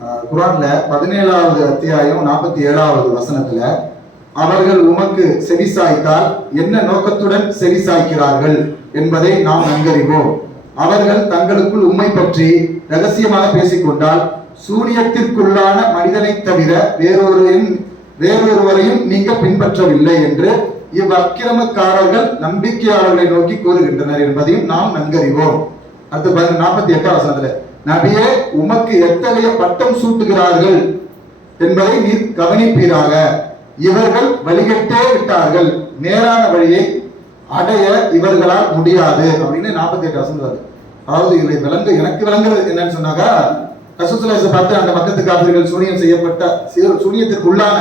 குர்ஆன்ல 17வது அத்தியாயம் 47வது வசனத்துல அவர்கள் உமக்கு செவிசாய்த்தால் என்ன நோக்கத்துடன் செவிசாய்க்கிறார்கள் என்பதை நாம் நன்கறிவோம். அவர்கள் தங்களுக்குள் உம்மை பற்றி ரகசியமாக பேசிக்கொண்டால் சூனியத்திற்குள்ளான மனிதனை தவிர வேறொருவரையும் நீங்க பின்பற்றவில்லை என்று இவ்வக்கிரமக்காரர்கள் நம்பிக்கையாளர்களை நோக்கி கூறுகின்றனர் என்பதையும் நாம் நன்கறிவோம். அடுத்து 48வது வசனத்துல நபியே உமக்கு எத்தகைய பட்டம் சூட்டுகிறார்கள் என்பதை நீர் கவனிப்பீராக. இவர்கள் வழிகட்டே விட்டார்கள், நேரான வழியை அடைய இவர்களால் முடியாது அப்படின்னு 48 வசனம் வருது. அதாவது இதுல எனக்கு விளங்குறது என்னன்னு சொன்னாக்கா, ரசூலுல்லாஹி பார்த்து அந்த மக்கத்து காபிர்கள் சூனியம் செய்யப்பட்ட சூனியத்திற்கு உள்ளான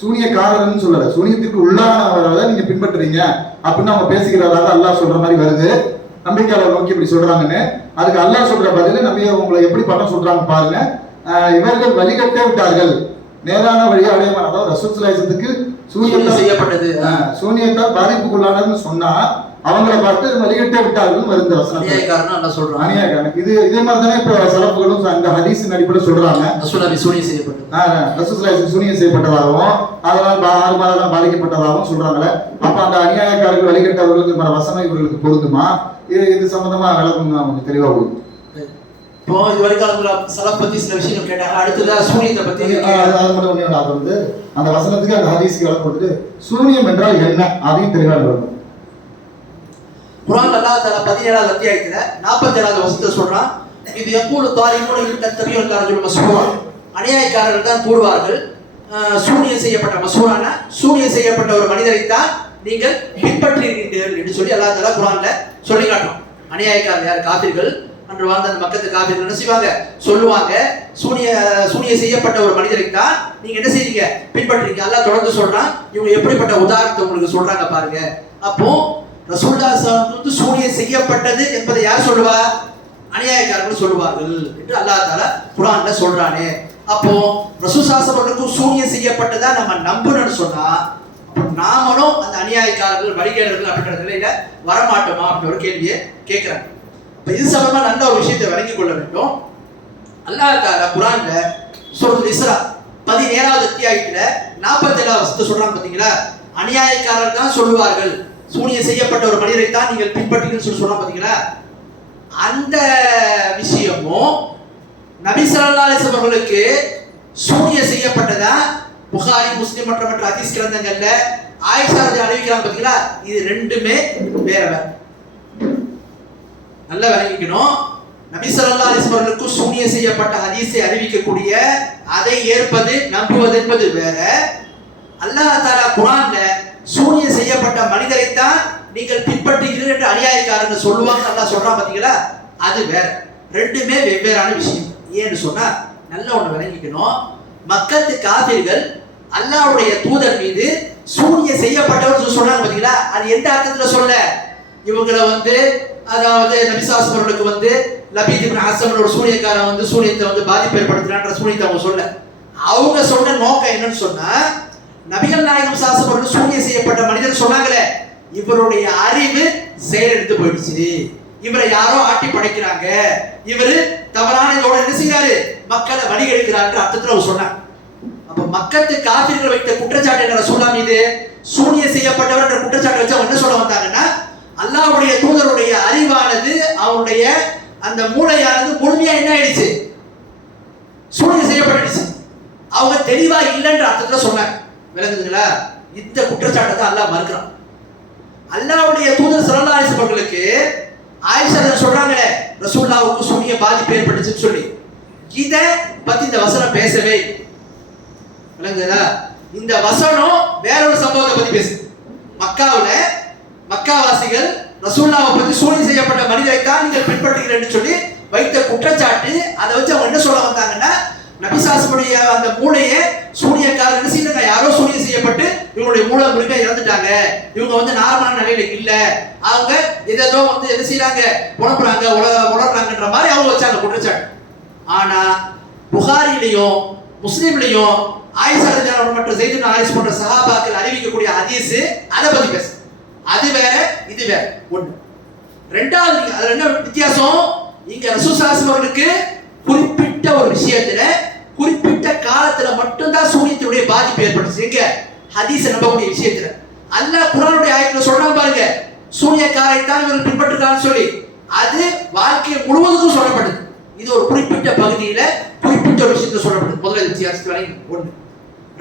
சூனியக்காரர்னு சொல்லல, சூனியத்திற்கு உள்ளானவரை நீங்க பின்பற்றுறீங்க அப்படின்னு அவங்க பேசுகிறதாக அல்லாஹ் சொல்ற மாதிரி வருது. நம்பிக்கையாளர் நோக்கி இப்படி சொல்றாங்கன்னு அதுக்கு அல்லாஹ் சொல்ற பதில நம்பிக்கை உங்களை எப்படி பண்ண சொல்றாங்க பாருங்க. இவர்கள் வழிகட்டே விட்டார்கள், நேரான வழியை அடையமான. அதாவது ரசூலுல்லாஹிக்கு சூனியம் செய்யப்பட்டது, சூனியத்தால் பாதிப்புக்குள்ளானதுன்னு சொன்னா அவங்கள பார்த்து வழிகட்டே விட்டார்கள் வருந்த வசனம். அநியாயக்காரன் இது இதே மாதிரி தானே இப்போ சலப்புகளும் அந்த ஹதீஸின் அடிப்படை சொல்றாங்க. ரசூலுல்லாஹி சூனியம் செய்யப்பட்டதாகவும் அதனால் 6 மாதம் பாதிக்கப்பட்டதாகவும் சொல்றாங்களே. அப்ப அந்த அநியாயக்காரர்கள் வழிகட்டவர்களுக்கு வசனம் இவர்களுக்கு பொருந்துமா? இது சம்பந்தமா விளக்கம் கொஞ்சம் தெளிவா போகுது. இப்போ இது வரைக்கும் சலப் பத்தி சில விஷயங்கள் கேட்டாங்க. அடுத்ததா சூனியத்தை பத்தி அது மட்டும் ஒண்ணே அது வந்து அந்த வசனத்துக்கு அந்த ஹதீஸ்க்கு விளக்கம் கொடுத்துட்டு சூனியம் என்றால் என்ன அதையும் தெளிவாக விளக்கம். குர்ஆன் அல்லாஹ் தஆலா 17வது அத்தியாயத்துல 47வது வசனத்தை சொல்றான். இது யகூலு தாலிமூன தத்தபியுல் காரஜுல் மஸ்ஹூரா, அநியாயக்காரர்கள் தான் கூறுவார்கள் சூனியம் செய்யப்பட்ட மஸ்ஹூரான சூனியம் செய்யப்பட்ட ஒரு மனிதரை தான் நீங்கள் பின்பற்றுகிறீர்கள் என்று சொல்லி அல்லாஹ் தஆலா குர்ஆன்ல சொல்லி காட்டுறோம். அநியாயக்காரர்கள் யார்? காபிர்கள். அன்று வாழ்ந்த அந்த மக்கத்து காபிர்கள் என்ன செய்வாங்க? சொல்லுவாங்க சூனிய செய்யப்பட்ட ஒரு மனிதரை தான் நீங்க என்ன செய்றீங்க? பின்பற்றுறீங்க. அல்லாஹ் தொடர்ந்து சொல்றான். இவங்க எப்படிப்பட்ட உதாரணத்தை உங்களுக்கு சொல்றாங்க பாருங்க. அப்போ ரசூலுல்லாஹி ஸல்லல்லாஹு அலைஹி வஸல்லம் சூனியம் செய்யப்பட்டது என்பதை யார் சொல்லுவா? அநியாயக்காரர்கள் சொல்லுவார்கள் என்று அல்லாஹ் தஆலா குர்ஆன்ல சொல்றானே. அப்போ ரசூலுல்லாஹி ஸல்லல்லாஹு அலைஹி வஸல்லம் சூனியம் செய்யப்பட்டதா நம்ம நம்பணும்னு சொன்னா நாமளும் அந்த அநியாயக்காரர்கள் வழிகேடர்கள் அப்படின்ற நிலையில வரமாட்டோமா அப்படின்ற ஒரு கேள்வியை கேட்கிறாங்க. இப்ப இது சம்பந்தமா நல்ல ஒரு விஷயத்தை விளங்கிக் கொள்ள வேண்டும். அல்லாஹ் தஆலா குர்ஆன்ல சூரத்துல் இஸ்ரா 17வது அத்தியாயத்துல 47வது வசனத்தை சொல்றாங்க பாத்தீங்களா? அநியாயக்காரர்கள் தான் சொல்லுவார்கள் சூனியம் செய்யப்பட்ட ஒரு மனிதரை தான் நீங்கள் பின்பற்றீங்கன்னு சொல்லி சொல்றாங்க பாத்தீங்களா? அந்த விஷயமும் நபி ஸல்லல்லாஹு அலைஹி வஸல்லம் அவர்களுக்கு சூனியம் செய்யப்பட்டதா புகாரி முஸ்லிம் மற்ற ஹதீஸ் கிரந்தங்கள்ல ஆயிஷா ரலியல்லாஹு அன்ஹா அறிவிக்கிறாங்க பாத்தீங்களா? இது ரெண்டுமே வேற வேற. நல்லா விளங்கிக்கணும். நபி ஸல்லல்லாஹு அலைஹி வஸல்லம் அவர்களுக்கு சூனியம் செய்யப்பட்ட ஹதீஸை அறிவிக்கக்கூடிய அதை ஏற்பது நம்புவது என்பது வேற. அல்லாஹ் தஆலா குர்ஆன்ல சூனியம் செய்யப்பட்ட மனிதரை தான் நீங்கள் பின்பற்றுகிறீர்கள் என்று அநியாயக்காரங்க சொல்லுவாங்க அல்லாஹ் சொல்றான் பாத்தீங்களா? அது வேற. ரெண்டுமே வெவ்வேறான விஷயம். ஏன்னு சொன்னா நல்லா ஒண்ணு விளங்கிக்கணும். மக்கத்து காபிர்கள் அல்லாஹ்வுடைய தூதர் மீது சூனியம் செய்யப்பட்டவர் சொல்றாங்க பாத்தீங்களா? அது எந்த அர்த்தத்துல சொல்ல? இவங்களை அதாவது நபி ஸல்லல்லாஹு அலைஹி வஸல்லம் லபீத் இப்னு அஸ்ஸம் ஒரு சூனியக்காரன் சூனியத்தை பாதிப்பு ஏற்படுத்தினான்ற சூனியத்தை அவங்க சொல்ல. அவங்க சொன்ன நோக்கம் என்னன்னு சொன்னா, நபிகள் நாயகம் ஸல்லல்லாஹு அலைஹி வஸல்லம் சூனியம் செய்யப்பட்ட மனிதர் சொன்னாங்களே, இவருடைய அறிவு செயலெடுத்து போயிடுச்சு, இவரை யாரோ ஆட்டி படைக்கிறாங்க, இவரு தவறான இதோட என்ன செய்யறாரு, மக்களை வழிகெடுக்கிறார் அர்த்தத்துல அவங்க சொன்னாங்க. அப்ப மக்கத்து காபிர்கள் வைத்த குற்றச்சாட்டு என்ன? ரசூலுல்லாஹ் மீது சூனியம் செய்யப்பட்டவர் என்ற குற்றச்சாட்டு வச்சு அவங்க என்ன சொல்ல வந்தாங்கன்னா, அல்லாஹ்வுடைய தூதருடைய அறிவானது அவருடைய அந்த மூளையானது முழுமையா என்ன ஆயிடுச்சு, சூனியம் செய்யப்பட்டுடுச்சு, அவங்க தெளிவா இல்லைன்ற அர்த்தத்துல சொன்னாங்க. விளங்குதுங்களா? இந்த குற்றச்சாட்டை தான் அல்லாஹ் மறுக்கிறான். அல்லாஹ்வுடைய தூதர் ஸல்லல்லாஹு அலைஹி வஸல்லம் அவர்களுக்கு ஆயிஷா சொல்றாங்களே ரசூலுல்லாஹ்வுக்கு சூனிய பாதிப்பு ஏற்பட்டுச்சுன்னு சொல்லி, இத பத்தி இந்த வசனம் பேசவே. விளங்குதா? இந்த வசனம் வேற ஒரு சம்பவத்தை பத்தி பேசுது. மக்காவுல மக்காவாசிகள் ரசூலுல்லாஹ்வை பத்தி சூனியம் செய்யப்பட்ட மனிதரை தான் நீங்கள் பின்பற்றுகிறீர்கள் சொல்லி வைத்த குற்றச்சாட்டு. அதை வச்சு அவங்க என்ன சொல்ல வந்தாங்கன்னா, நபி ஸல்லல்லாஹு அந்த மூளையை சூனியக்காரர் என்ன செய்யறாங்க, யாரோ சூனியம் செய்யப்பட்டு இவங்களுடைய மூளை முழுக்க இறந்துட்டாங்க, இவங்க நார்மலான நிலையில இல்ல, அவங்க ஏதோ என்ன செய்யறாங்க, உணர்றாங்க உணர்றாங்கன்ற மாதிரி அவங்க வச்சாங்க குற்றச்சாட்டு. ஆனா புகாரிலையும் முஸ்லிம்லையும் ஆயிஷா ரலியல்லாஹு அன்ஹா மற்றும் ஸைத் இப்னு ஹாரிஸ் போன்ற சஹாபாக்கள் அறிவிக்கக்கூடிய ஹதீஸ் அதை பத்தி பேசு. அது வேற இது வேற. ஒண்ணு. ரெண்டாவது அதுல என்ன வித்தியாசம்? இங்க ரசூல் ஸல்லல்லாஹு அலைஹி வஸல்லம் அவர்களுக்கு குறிப்பிட்ட ஒரு விஷயத்துல பாதிப்பு ஏற்பட்டுச்சு. எங்க ஹதீஸை நம்பக்கூடிய விஷயத்துல அல்லாஹ் குர்ஆனுடைய ஆயத்துல சொல்றான் பாருங்க, சூனியக்காரை தான் இவர்கள் பின்பற்றுறான்னு சொல்லி. அது வாழ்க்கை முழுவதுக்கும் சொல்லப்படுது. இது ஒரு குறிப்பிட்ட பகுதியில குறிப்பிட்ட ஒரு விஷயத்துல சொல்லப்படுது. முதல்ல வித்தியாசத்தை ஒண்ணு.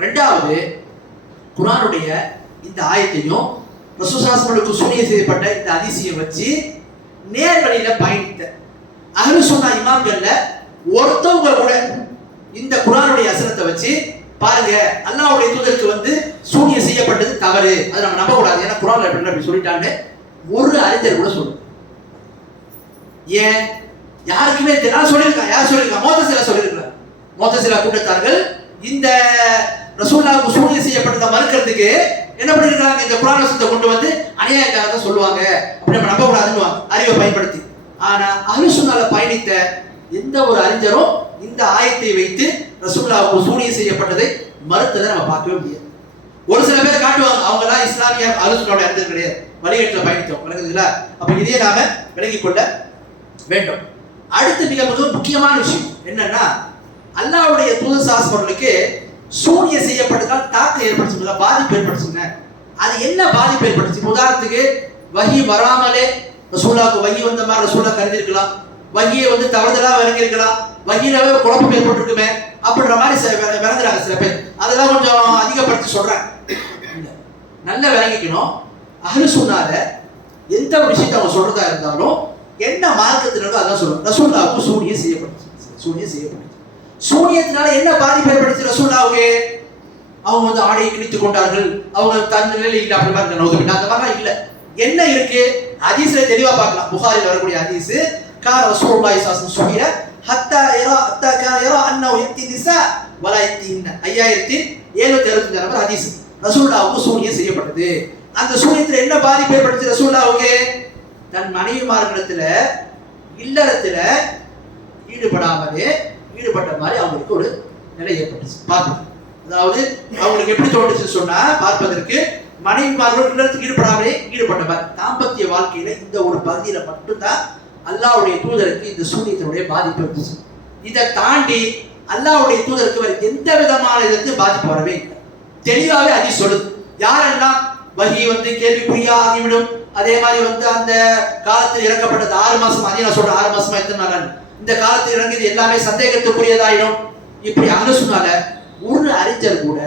ரெண்டாவது, குர்ஆனுடைய இந்த ஆயத்தையும் ரசூலுல்லாஹி சூனியம் செய்யப்பட்ட இந்த ஹதீஸையும் வச்சு நேர் வழியில பயணித்த அஹ்லு சுன்னா இமாம்கள்ல ஒருத்தவங்க கூட இந்த குர்ஆனுடைய வசனத்தை வச்சு பாருங்க அல்லாஹ்வுடைய தூதருக்கு வந்து சூனியம் செய்யப்பட்டது தவறு, அதை நம்ம நம்ப கூடாது, ஏன்னா குர்ஆன்ல அப்படி சொல்லிட்டாங்க ஒரு அறிஞர் கூட சொல்லுங்க. ஏன்? யாருக்குமே நான் சொல்லியிருக்கேன். யார் சொல்லியிருக்கா? முஅத்தஸிலா சொல்லியிருக்காங்க. முஅத்தஸிலா கூட்டத்தார்கள் இந்த ரசூலுல்லாஹ்வுக்கு சூனியம் செய்யப்பட்டதை மறுக்கிறதுக்கு என்ன பண்ணிருக்காங்க? இந்த குர்ஆன் வசனத்தை கொண்டு வந்து அநியாயக்காரங்க சொல்லுவாங்க, அப்படி நம்ம நம்ப கூடாதுன்னு அறிவை பயன்படுத்தி. ஆனா அஹ்லு சுன்னால பயணித்த எந்த ஒரு அறிஞரும் இந்த ஆயத்தை வைத்து ரசூலுல்லாஹ்வுக்கு சூனியம் செய்யப்பட்டதை மறுத்ததை நம்ம பார்க்கவே முடியாது. ஒரு சில பேர் காட்டுவாங்க, அவங்க எல்லாம் இஸ்லாமிய அஹ்லு சுன்னாவுடைய அறிஞர் கிடையாது, வழிகேட்டில் பயணித்தோம். விளங்குதுங்களா? அப்ப இதையே நாம விளங்கிக் கொள்ள வேண்டும். அடுத்து மிக மிக முக்கியமான விஷயம் என்னன்னா, அல்லாஹ்வுடைய தூதர் சாஸ்பர்களுக்கு சூனியம் செய்யப்பட்டதால் தாக்கம் ஏற்படுச்சுங்களா, பாதிப்பு ஏற்படுச்சுங்க. அது என்ன பாதிப்பு ஏற்பட்டுச்சு? உதாரணத்துக்கு வஹி வராமலே ரசூலுல்லாஹ்வுக்கு வஹி வந்த மாதிரி ரசூலுல்லாஹ் கருதி இருக்கலாம், வஹியை வந்து தவறுதலா விளங்கி இருக்கலாம், வஹியிலவே குழப்பம் ஏற்பட்டுருக்குமே அப்படின்ற மாதிரி விளங்குறாங்க சில பேர். அதெல்லாம் கொஞ்சம் அதிகப்படுத்தி சொல்றாங்க. நல்ல விளங்கிக்கணும், அஹ்லு சுன்னால எந்த ஒரு விஷயத்தை அவங்க சொல்றதா இருந்தாலும் என்ன மார்க்கத்தினோ அதான் சொல்லுவாங்க. ரசூலுல்லாஹ்வுக்கு சூனியம் செய்யப்பட்டுச்சு. சூனியம் செய்யப்பட்டுச்சு. சூனியத்தினால என்ன பாதிப்பு ஏற்படுச்சு ரசூலுல்லாஹ்வுக்கு? அவங்க வந்து ஆடையை கிழித்துக் கொண்டார்கள், அவங்க தன் நிலையில இல்ல அப்படி மாதிரி நோதுபின் அந்த மாதிரிலாம் இல்ல. என்ன இருக்கு? ஹதீஸ்ல தெளிவா பார்க்கலாம். புகாரில வரக்கூடிய ஹதீஸ், கான ரசூலுல்லாஹி ஸல்லல்லாஹு அலைஹி வஸல்லம் ஹத்தா கான யரா அன்னஹு யத்தி நிஸா வலா யத்தின்ன 5765 நம்பர் ஹதீஸ். ரசூலுல்லாஹ்வுக்கு சூனியம் செய்யப்பட்டது. அந்த சூனியத்துல என்ன பாதிப்பு ஏற்பட்டுச்சு ரசூலுல்லாஹ்வுக்கு? தன் மனைவிமார்களிடத்துல இல்லறத்துல ஈடுபட்ட மாதிரி அவங்களுக்கு ஒரு நிலை ஏற்பட்டுச்சு. பார்க்கணும், அதாவது அவங்களுக்கு எப்படி தோன்றுச்சு சொன்னா, பார்ப்பதற்கு மனைவிமார்கள் இல்லறத்துக்கு ஈடுபட்ட மாதிரி தாம்பத்திய வாழ்க்கையில இந்த ஒரு பகுதியில மட்டும்தான் அல்லாஹ்வுடைய தூதருக்கு இந்த சூனியத்தினுடைய பாதிப்பு இருந்துச்சு. இதை தாண்டி அல்லாஹ்வுடைய தூதருக்கு வேற எந்த விதமான இதற்கு பாதிப்பு வரவே இல்லை. தெளிவாகவே ஹதீஸ் சொல்லுது, யாரெல்லாம் வஹி வந்து கேள்விக்குறியா ஆகிவிடும், அதே மாதிரி வந்து அந்த காலத்தில் இறக்கப்பட்டது 6 மாசம், அதே நான் சொல்றேன் 6 மாசமா எத்தனை நாள் இந்த காலத்தில் இறங்கியது எல்லாமே சந்தேகத்துக்குரியதாயிடும். இப்படி அஹ்லு சுன்னால ஒரு அறிஞர் கூட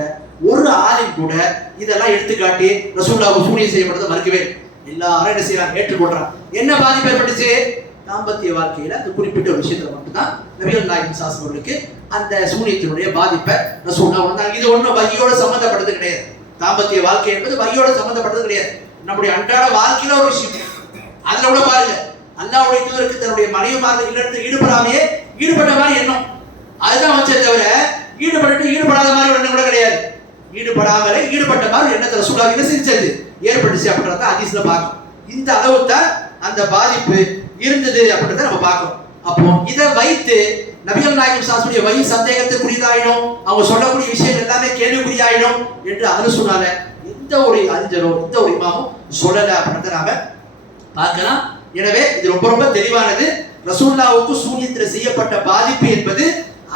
ஒரு ஆலிம் கூட இதெல்லாம் எடுத்துக்காட்டி ரசூலுல்லாஹ்வுக்கு சூனியம் செய்யப்பட்டதை மறுக்கவே எல்லாரும் என்ன செய்யறாங்க? ஏற்றுக்கொள்றாங்க. என்ன பாதிப்பு ஏற்பட்டுச்சு? தாம்பத்திய வாழ்க்கையில அந்த குறிப்பிட்ட ஒரு விஷயத்துல மட்டும்தான் நபிகள் நாயகம் ஸல்லல்லாஹு அலைஹி வஸல்லம் அந்த சூனியத்தினுடைய பாதிப்பை ரசூலுல்லாஹ் வந்தாங்க. இது ஒன்றும் வஹியோட சம்பந்தப்பட்டது கிடையாது. தாம்பத்திய வாழ்க்கை என்பது வஹியோட சம்பந்தப்பட்டது கிடையாது. நம்முடைய அன்றாட வாழ்க்கையில ஒரு விஷயம். அதுல கூட பாருங்க, அல்லாஹ்வுடைய தூதருக்கு தன்னுடைய மனைவிமார்கள் இல்லறத்தில் ஈடுபட்ட மாதிரி எண்ணம், அதுதான் வச்சே தவிர ஈடுபடாத மாதிரி எண்ணம் கூட கிடையாது. ஈடுபட்ட மாதிரி எண்ணத்தை ரசூலுல்லாஹ் என்ன செஞ்சது ஏற்பட்டுச்சு அப்படின்றத ஹதீஸ்ல பார்க்கணும். இந்த அளவு தான் அந்த பாதிப்பு இருந்தது அப்படின்றத நம்ம பார்க்கணும். அப்போ இதை வைத்து நபிகள் நாயகம் ஸல்லல்லாஹு வஹி சந்தேகத்துக்குரியதாயிடும், அவங்க சொல்லக்கூடிய விஷயம் எல்லாமே கேள்விக்குறியாயிடும் என்று அஹ்லு சுன்னால எந்த ஒரு அறிஞரோ எந்த ஒரு இமாமும் சொல்லல அப்படின்றத நாம பார்க்கலாம். எனவே இது ரொம்ப ரொம்ப தெளிவானது. ரசூலுல்லாஹ்வுக்கு சூனியத்தில் செய்யப்பட்ட பாதிப்பு என்பது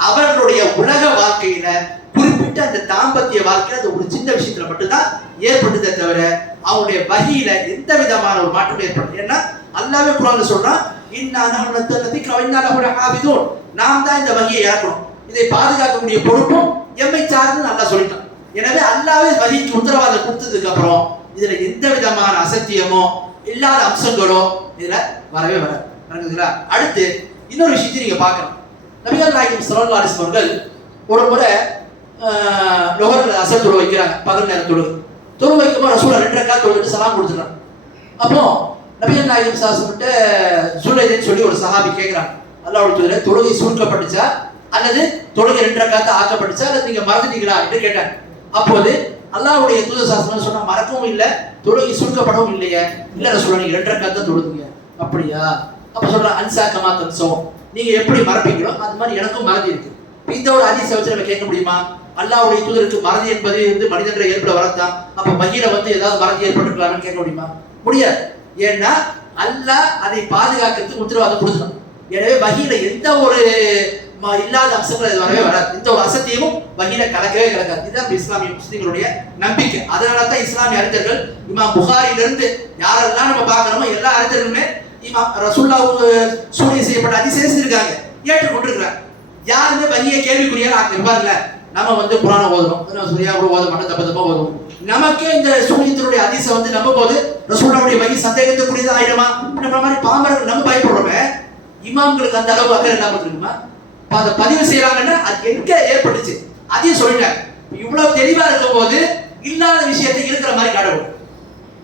அவர்களுடைய உலக வாழ்க்கையில குறிப்பிட்ட அந்த தாம்பத்திய வாழ்க்கையில அந்த ஒரு சின்ன விஷயத்துல மட்டும்தான் ஏற்பட்டதே தவிர அவங்களுடைய வஹியில எந்த விதமான ஒரு மாற்றம் ஏற்படல. ஏன்னா அல்லாஹ்வே குர்ஆன்ல சொல்றான், இன்னா நஹ்னு நஸல்னா திக்ர வ இன்னா லஹு லஹாஃபிதூன், நாம் தான் இந்த வஹியை இறக்கணும், இதை பாதுகாக்கக்கூடிய பொறுப்பும் எம்மை சார்ந்து அல்லாஹ் சொல்லிட்டான். எனவே அல்லாஹ்வே வஹிக்கு உத்தரவாதம் கொடுத்ததுக்கு அப்புறம் இதுல எந்த விதமான அசத்தியமோ இல்லாத அம்சங்களோ இதுல வரவே வராது. அடுத்து இன்னொரு விஷயத்தை நீங்க பார்க்கணும். நபிகள் நாயகம் ஸல்லல்லாஹு அலைஹி வஸல்லம் அவர்கள் ஒரு முறை லொஹர் அசர் தொழு வைக்கிறாங்க, பகல் நேர தொழு வைக்கும்போது ரசூலுல்லாஹ் 2 ரக்காத் தொழுது சலாம் கொடுத்துறாங்க. அப்போ நபிகள் நாயகம் ஸல்லல்லாஹு அலைஹி வஸல்லம் ஜுலைதன் சொல்லி ஒரு சஹாபி கேட்கிறாங்க, அல்லாஹ்வுடைய தூதரே தொழுகை சுருக்கப்பட்டுச்சா அல்லது தொழுகை 2 ரக்காத் ஆக்கப்பட்டுச்சா அல்லது நீங்க மறந்துட்டீங்களா என்று கேட்டாங்க. அப்போது அல்லாஹ்வுடைய தூதர் ஸல்லல்லாஹு அலைஹி வஸல்லம் சொன்னா, மறக்கவும் இல்லை தொழுகை சுருக்கப்படவும் இல்லையே. இல்ல ரசூலுல்லாஹ் நீங்க 2 ரக்காத் தான் தொழுதுங்க. அப்படியா? அப்ப சொல்ற அன்சா கமா தன்சோ, நீங்க எப்படி மறப்பீங்களோ அது மாதிரி எனக்கும் மறதி இருக்கு. இந்த ஒரு ஹதீஸை வச்சு நம்ம கேட்க முடியுமா? அல்லாஹ்வுடைய தூதருக்கு மறதி என்பது வந்து மனிதனுடைய இயல்புல வரத்தான், அப்ப வஹீல வந்து ஏதாவது மறதி ஏற்பட்டுக்கலாம்னு கேட்க முடியுமா? முடியாது. ஏன்னா அல்லாஹ் அதை பாதுகாக்கிறதுக்கு உத்தரவாதம் கொடுத்துட்டான். எனவே வஹீல எந்த ஒரு இல்லாத அம்சங்கள் அது வரவே வராது. இந்த ஒரு அசத்தியமும் வகையில கலக்கவே கலக்காது. இதுதான் இஸ்லாமிய முஸ்லிம்களுடைய நம்பிக்கை. அதனாலதான் இஸ்லாமிய அறிஞர்கள் இமாம் புகாரிலிருந்து யாரெல்லாம் நம்ம பார்க்கிறோமோ எல்லா அறிஞர்களுமே இமாம் ரசூலுல்லாஹ் சூனியம் செய்யப்பட்ட ஹதீஸை செஞ்சிருக்காங்க, ஏற்றுக்கொண்டிருக்கிறாங்க. யாருமே வகையை கேள்விக்குரியால் ஆக்கிருப்பார்ல. நம்ம குர்ஆனை ஓதுறோம், சரியா கூட ஓத மாட்டோம், தப்பா ஓதுவோம். நமக்கே இந்த சூனியத்தினுடைய ஹதீஸை நம்பும் போது ரசூலுல்லாஹ்வுடைய வகை சந்தேகத்துக்குரியது ஆயிடுமா? நம்ம மாதிரி பாமரர்கள் நம்ம பயப்படுறோமே. இமாம்களுக்கு அந்த அளவு அக்கறை இல்லாம இருக்குமா? அதை பதிவு செய்யறாங்கன்னா அது எங்க ஏற்பட்டுச்சு அதையும் சொல்லிட்டாங்க. இவ்வளவு தெளிவா இருக்கும் போது இல்லாத விஷயத்தை இருக்கிற மாதிரி காட்டவும்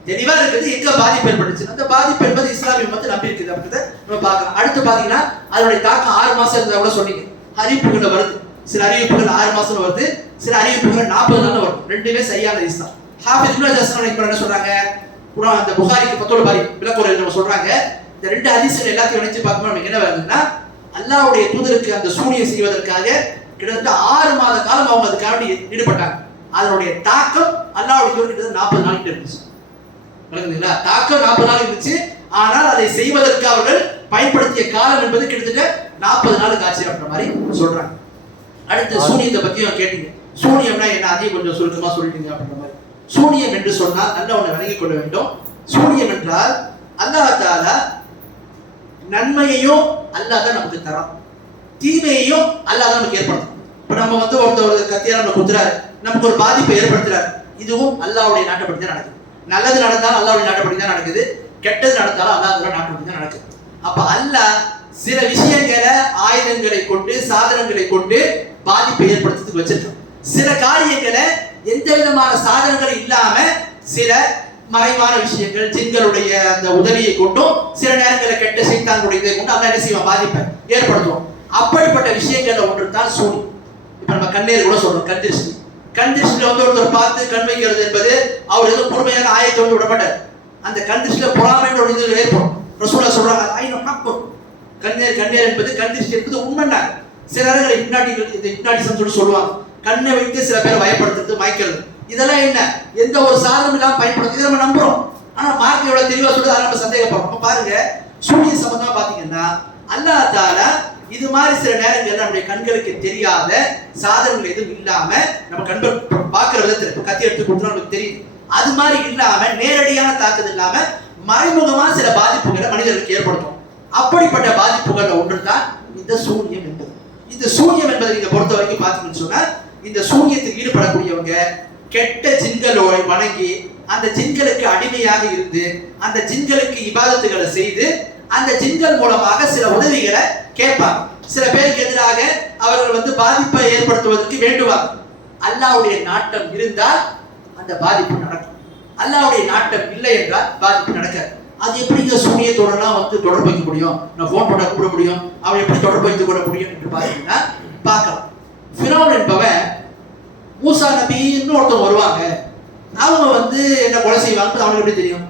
தெளிவா இருக்குது. எங்க பாதிப்பு ஏற்பட்டுச்சு, அந்த பாதிப்பு என்பது இஸ்லாமிய நம்பி இருக்குது அப்படின்றத நம்ம பார்க்கலாம். அடுத்து பாத்தீங்கன்னா அதனுடைய தாக்கம் 6 மாசம் இருந்தா கூட சொன்னீங்க. அறிவிப்புகள் வருது, சில அறிவிப்புகள் 6 மாசம் வருது, சில அறிவிப்புகள் 40 நாள் வருது. ரெண்டுமே சரியான இஸ்லாம். ஹாஃபிஸ் இப்னு ஹஜர் என்ன சொல்றாங்க, குர்ஆன் அந்த புகாரிக்கு ஃபத்வல் பாரி விளக்குரையில சொல்றாங்க, இந்த 2 ஹதீஸ்கள் எல்லாத்தையும் இணைச்சு பார்க்கும்போது நமக்கு என்ன வருதுன்னா, அல்லாஹ்வுடைய தூதருக்கு அந்த சூனியம் செய்வதற்காக கிட்டத்தட்ட 6 மாத காலம் அவங்க அதுக்காக ஈடுபட்டாங்க. அதனுடைய தாக்கம் அல்லாஹ்வுடைய தூதருக்கு 40 நாள் இருந்துச்சு. விளங்குதுங்களா? தாக்கம் 40 நாள் இருந்துச்சு. ஆனால் அதை செய்வதற்கு அவர்கள் பயன்படுத்திய காலம் என்பது கிட்டத்தட்ட 40 நாளுக்கு ஆச்சு அப்படின்ற மாதிரி சொல்றாங்க. அடுத்து சூனியத்தை பத்தியும் கேட்டீங்க. சூனியம்னா என்ன, அதையும் கொஞ்சம் சுருக்கமா சொல்லிட்டீங்க அப்படின்ற மாதிரி. சூனியம் என்று சொன்னால் நல்ல ஒன்று விளங்கிக் கொள்ள வேண்டும். சூனியம் என்றால் அல்லாஹ் தஆலா நன்மையையும் அல்லாஹ் தான் நமக்கு தரான், தீமையையும் அல்லாஹ் தான் நமக்கு ஏற்படுத்தும். இப்ப நம்ம ஒருத்தர் கத்தியால நம்ம குத்துறாரு, நமக்கு ஒரு பாதிப்பை ஏற்படுத்துறாரு, இதுவும் அல்லாஹ்வுடைய நாட்டப்படி தான் நடக்குது. நல்லது நடந்தாலும் அல்லாஹ்வுடைய நாட்டப்படி தான் நடக்குது, கெட்டது நடந்தாலும் அல்லாஹ்வுடைய நாட்டப்படி தான் நடக்குது. அப்ப அல்லாஹ் சில விஷயங்களை ஆயுதங்களை கொண்டு சாதனங்களை கொண்டு பாதிப்பை ஏற்படுத்துறதுக்கு வச்சிருக்கான். சில காரியங்களை எந்த விதமான சாதனங்கள் இல்லாம சில மறைவான விஷயங்கள் ஜின்களுடைய அந்த உதவியை கொண்டும் சில நேரங்களில் கெட்ட சைத்தான்களுடைய இதை கொண்டு அல்லாஹ் என்ன செய்வான், பாதிப்பை ஏற்படுத்துவோம். அப்படிப்பட்ட விஷயங்கள்ல ஒன்று தான் சூனி. இப்ப நம்ம கண்ணீர் கூட சொல்றோம், கண் திருஷ்டி. கண் திருஷ்டில ஒருத்தர் பார்த்து கண் வைக்கிறது என்பது அவர் எதுவும் பொறுமையான ஆயத்தை விடமாட்டார். அந்த கண் திருஷ்டில பொறாமைன்ற ஒரு இது ஏற்படும். ரசூலுல்லாஹ் சொல்றாங்க, ஐநோ ஹக்கும், கண்ணீர் என்பது கண் திருஷ்டி என்பது உண்மைன்னாங்க. சில நேரங்கள் ஹிப்னாட்டிசம் சொல்லி சொல்லுவாங்க, கண்ணை வைத்து சில பேரை பயப்படுத்துறது, மயக்கிறது. இதெல்லாம் என்ன, எந்த ஒரு சாதனம் இல்லாம பயன்படுத்தி நம்ம நம்புறோம். ஆனா மார்க் எவ்வளவு தெளிவா சொல்றது, அதை நம்ம சந்தேகப்படுறோம். பாருங்க, சூனிய சம்பந்தமா பாத்தீங்கன்னா அல்லாஹ் தஆலா இது மாதிரி சில நேரங்கள்ல நம்முடைய கண்களுக்கு தெரியாத சாதனங்கள் எதுவும் இல்லாம நம்ம கண்கள் பார்க்கிற விதத்துல கத்தி எடுத்து கொடுத்தா நமக்கு தெரியுது, அது மாதிரி இல்லாம நேரடியான தாக்குதல் இல்லாம மறைமுகமா சில பாதிப்புகளை மனிதர்களுக்கு ஏற்படுத்தும். அப்படிப்பட்ட பாதிப்புகள் ஒன்று தான் இந்த சூனியம் என்பது. இந்த சூனியம் என்பதை நீங்க பொறுத்த வரைக்கும் பாத்தீங்கன்னு சொன்னா, இந்த சூனியத்தில் ஈடுபடக்கூடியவங்க கெட்ட ஜின்களோட வணங்கி அந்த ஜின்களுக்கு அடிமையாக இருந்து அந்த ஜின்களுக்கு இபாதத்துகளை செய்து அந்த ஜின்கள் மூலமாக சில உதவிகளை கேட்பாங்க. சில பேருக்கு எதிராக அவர்கள் பாதிப்பை ஏற்படுத்துவதற்கு வேண்டுவாங்க. அல்லாஹ்வுடைய நாட்டம் இருந்தால் அந்த பாதிப்பு நடக்கும், அல்லாஹ்வுடைய நாட்டம் இல்லை என்றால் பாதிப்பு நடக்காது. அது எப்படிங்க சூனியத்தோடலாம் தொடர்பு வைக்க முடியும், நான் போன் போட்டா கூப்பிட முடியும், அவன் எப்படி தொடர்பு வைத்துக் கொள்ள முடியும் என்று பார்த்தீங்கன்னா பார்க்கலாம். ஃபிரௌன் என்பவன் மூசா நபின்னு ஒருத்தர் வருவாங்க, அவங்க என்ன கொலை செய்வாங்க அவனுக்கு எப்படி தெரியும்?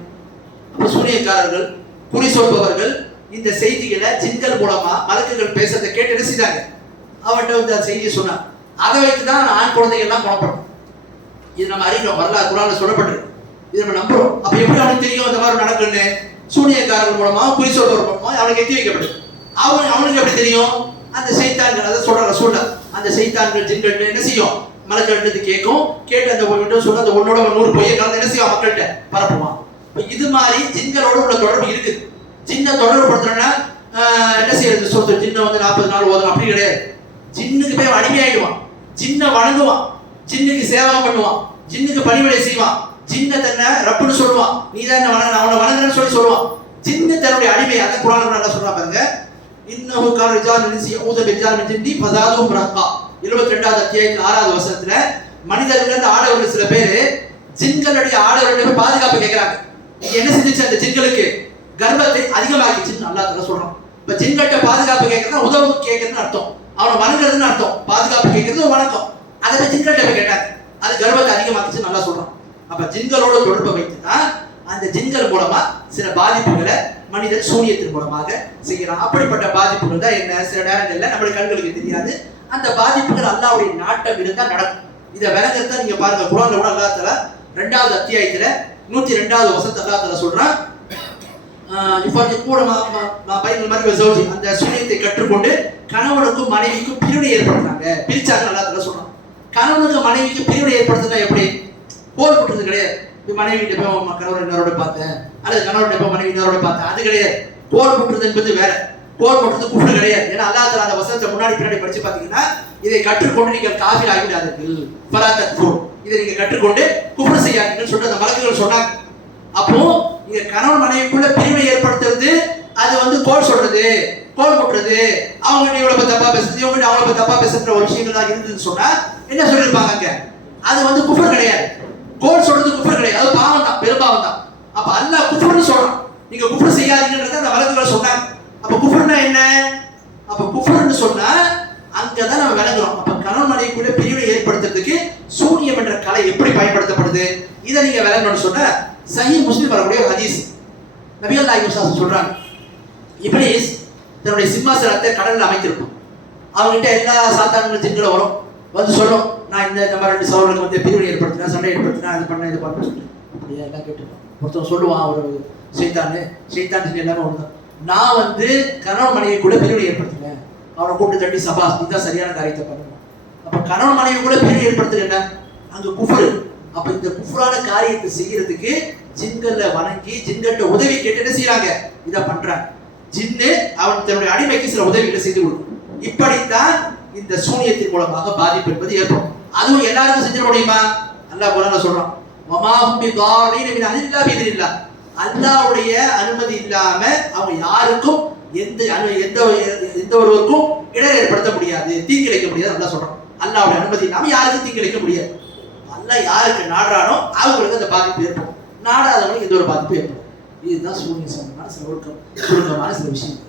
அப்ப சூனியக்காரர்கள் குறி சொல்பவர்கள் இந்த செய்திகளை ஜின்கள் மூலமா மலக்குகள் பேசுறதை கேட்டு என்ன செய்தாங்க, அவன்கிட்ட அந்த செய்தியை சொன்னான். அதை வைத்துதான் ஆண் குழந்தைகள் எல்லாம் குணப்படும். இது நம்ம அறிகிறோம், வரலாறு குர்ஆன்ல சொல்லப்பட்டிருக்கு, இது நம்ம நம்புறோம். அப்ப எப்படி அவனுக்கு தெரியும் இந்த மாதிரி நடக்குன்னு? சூனியக்காரர்கள் மூலமா குறி சொல்பவர் மூலமா அவனுக்கு எத்தி வைக்கப்படுது. அவனுக்கு எப்படி தெரியும்? அந்த சைத்தான்கள், அதை சொல்ற ரசூலுல்லாஹ், அந்த சைத்தான்கள் ஜின்கள் என்ன செய்யும், மலக்குகள் கேட்கும், கேட்டு அந்த சொல்ல அந்த ஒன்னோட 100 பொய்யை கலந்து என்ன செய்யும், மக்கள்கிட்ட பரப்புவான். இது மாதிரி ஜின்களோட உள்ள தொடர்பு இருக்குது. ஜின்ன தொடர்பு படுத்துறோம்னா என்ன செய்யறது, சொல்ற ஜின்ன 40 நாள் ஓதணும் அப்படி கிடையாது. ஜின்னுக்கு போய் அடிமையாயிடுவான், ஜின்ன வணங்குவான், ஜின்னுக்கு சேவை பண்ணுவான், ஜின்னுக்கு பணிவிடை செய்வான், ஜின்ன தன்னை ரப்புன்னு சொல்லுவான், நீ தான் என்ன வணங்க, அவனை வணங்குறேன்னு சொல்லுவான். ஜின்னு தன்னுடைய அடிமை, அதை குர்ஆன்ல நல்லா சொல்றாங்க பாருங்க. இன்னஹு கான ரிஜாலுன் யஸூத பிரிஜால் மின் ஜின்னி ஃபஸாதுஹும் ரஹ்கா 22வது அத்தியாயத்தில் 6வது வசனத்துல மனிதர்கள் இருந்து ஆடவர்கள் சில பேர் ஜின்களுடைய ஆடவர்களிடம் பாதுகாப்பு கேட்கிறாங்க. நீங்க என்ன செஞ்சுச்சு, அந்த ஜின்களுக்கு கர்வத்தை அதிகமாக்கிச்சுன்னு அல்லாஹ் தஆலா சொல்றான். இப்ப ஜின்கிட்ட பாதுகாப்பு கேட்கறதுனா உதவு கேட்கறதுன்னு அர்த்தம், அவனை வணங்குறதுன்னு அர்த்தம். பாதுகாப்பு கேட்கறது ஒரு வணக்கம், அதை ஜின்கிட்ட போய் கேட்டாங்க, அது கர்வத்தை அதிகமாக்கிச்சுன்னு நல்லா சொல்றான். அப்ப ஜின்களோட தொடர்பை வைத்துதான் அந்த ஜின்கள் மூலமா சில பாதிப்புகளை மனிதன் சூனியத்தின் மூலமாக செய்யறான். அப்படிப்பட்ட பாதிப்புகள் தான் என்ன, சில நேரங்கள்ல நம்மளுடைய கண்களுக்கு தெரியாது, அந்த பாதிப்புகள் அல்லாஹ்வுடைய நாட்டம் இருந்தா நடக்கும். இதை விளங்கத்தான் நீங்க பாருங்க, குர்ஆன்ல கூட அல்லாஹ் தஆலா 2வது அத்தியாயத்துல 102வது வசனத்துல அல்லாஹ் தஆலா சொல்றான், கூட பைபிள் மாதிரி ஜௌஜி அந்த சூனியத்தை கற்றுக்கொண்டு கணவனுக்கும் மனைவிக்கும் பிரிவினை ஏற்படுத்துறாங்க. பிரிச்சாங்க. நல்லா தெல்லாம் சொல்றாங்க. கணவனுக்கு மனைவிக்கு பிரிவினை ஏற்படுத்துனா எப்படி? போர் போட்டுறது கிடையாது. மனைவி போய் கணவர் இன்னொருட பார்த்தேன், அல்லது கணவர்கிட்ட போய் மனைவி இன்னொருட பார்த்தேன், அது கிடையாது. போர் போட்டுறது என்பது வேற. போர் போட்டுறது குஃப்ர் கிடையாது. ஏன்னா அல்லாஹ் தஆலா அந்த வசனத்தை முன்னாடி பின்னாடி படிச்சு பார்த்தீங்கன்னா, இதை கற்றுக்கொண்டு நீங்கள் காஃபிர் ஆகிவிடாதீர்கள், ஃபலா தக்ஃபுர், இதை நீங்க கற்றுக்கொண்டு குஃப்ர் செய்யாதீங்கன்னு சொல்லிட்டு அந்த மலக்குகள் சொன்னாங்க. அப்போ இங்க கணவன் மனைவிக்குள்ள பிரிவினை ஏற்படுத்துறது, அது கோல் சொல்றது, கோல் போட்டுறது, அவங்க இவ்வளவு தப்பா பேசுறது, இவங்க அவ்வளவு தப்பா பேசுற ஒரு விஷயங்கள் தான் இருந்ததுன்னு சொன்னா என்ன சொல்லிருப்பாங்க? அங்க அது குஃப்ர் கிடையாது. கோல் சொல்றது குஃப்ர் கிடையாது, அது பாவம் தான், பெரும்பாவம் தான். அப்ப அல்லாஹ் குஃப்ர்னு சொல்றான். நீங்க குஃப்ர் செய்யாதீங்கன்றத அந்த வழக்குகள் சொன்னாங்க. அப்ப குஃப்ர்னா என்ன? அப்ப குஃப்ர்னு சொன்னா அங்கதான் நம்ம விளங்குறோம். அப்ப கணவன் மனைவிக்குள்ள பிரிவினை ஏற்படுத்துறதுக்கு சூனியம் என்ற கலை எப்படி பயன்படுத்தப்படுது, இதை நீங்க விளங்கணும்னு சொன்னா சஹீஹ் முஸ்லிம் வரக்கூடிய ஒரு ஹதீஸ். நபிகள் நாயகம் ஸல்லல்லாஹு அலைஹி வஸல்லம் சொல்றாங்க, இப்லீஸ் தன்னுடைய சிம்மாசனத்தை கடல்ல அமைத்திருப்பான். அவங்ககிட்ட எல்லா சாத்தான்களும் ஜின்களும் வரும், சொல்லும், நான் இந்த மாதிரி 2 சகோதரர்களுக்கு பிரிவினை ஏற்படுத்தினேன், சண்டை ஏற்படுத்தினேன், அது பண்ண இது பண்ண சொல்லிட்டு அப்படியே எல்லாம் கேட்டுருப்பான். ஒருத்தன் சொல்லுவான், ஒரு சைத்தான் ஜின் எல்லாமே ஒண்ணுதான், நான் கணவன் மனைவிக்குள்ள பிரிவினை ஏற்படுத்தினேன், அவனை கூப்பிட்டு தட்டி சபாஸ், இதுதான் சரியான காரியத்தை பண்ணுவான். அப்ப கணவன் மனைவிக்குள்ள பிரிவினை ஏற்படுத்துறது என்ன? அங்க குஃப்ர். அப்ப இந்த குஃப்ரான காரியத்தை செய்யறதுக்கு ஜின்களை வணங்கி ஜின்கிட்ட உதவி கேட்டு என்ன செய்யறாங்க? இதை பண்றாங்க. ஜின்னு அவன் தன்னுடைய அடிமைக்கு சில உதவிகளை செய்து கொடுக்கும். இப்படித்தான் இந்த சூனியத்தின் மூலமாக பாதிப்பு என்பது ஏற்படும். அதுவும் எல்லாருக்கும் செஞ்சிட முடியுமா? அல்லாஹ் குர்ஆன்ல சொல்றான், வமாஹும் பிதாரீன மின் அஹ்லில்லா பிஇذنில்லாஹ், அல்லாஹ்வுடைய அனுமதி இல்லாம அவங்க யாருக்கும் எந்த ஒருவருக்கும் இடர் ஏற்படுத்த முடியாது, தீங்கிழைக்க முடியாது. அல்லாஹ் சொல்றான், அல்லாஹ்வுடைய அனுமதி இல்லாம யாருக்கும் தீங்கிழைக்க முடியாது. அல்லாஹ் யாருக்கு நாடுறானோ அவங்களுக்கு அந்த பாதிப்பு ஏற்படும், நாடாதவங்களுக்கு எந்த ஒரு பாதிப்பு ஏற்படும். இதுதான் சூனிய சம்பந்தமான சில சுருக்கமான சில விஷயம்.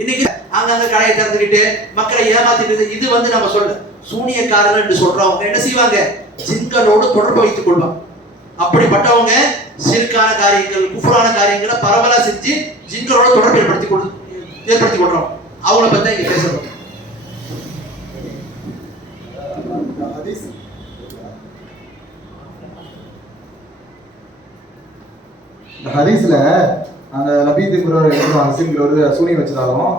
இன்னைக்கு அங்கங்க கடையை திறந்துக்கிட்டு மக்களை ஏமாத்திட்டு, இது நம்ம சொல்ல சூனியக்காரர்கள் என்று சொல்றவங்க என்ன செய்வாங்க? ஜின்களோடு தொடர்பு வைத்துக் கொள்வாங்க. அப்படிப்பட்டவங்க சிறுக்கான காரியங்கள், குஃப்ரான காரியங்களை பரவலா செஞ்சு ஜின்களோட தொடர்பு ஏற்படுத்தி கொள்றோம். அவங்கள பத்தி இங்க பேசுறோம். இந்த ஹதீஸ்ல அந்த நபீத்துங்கிறவர் சூனியம் வச்சதாகவும்,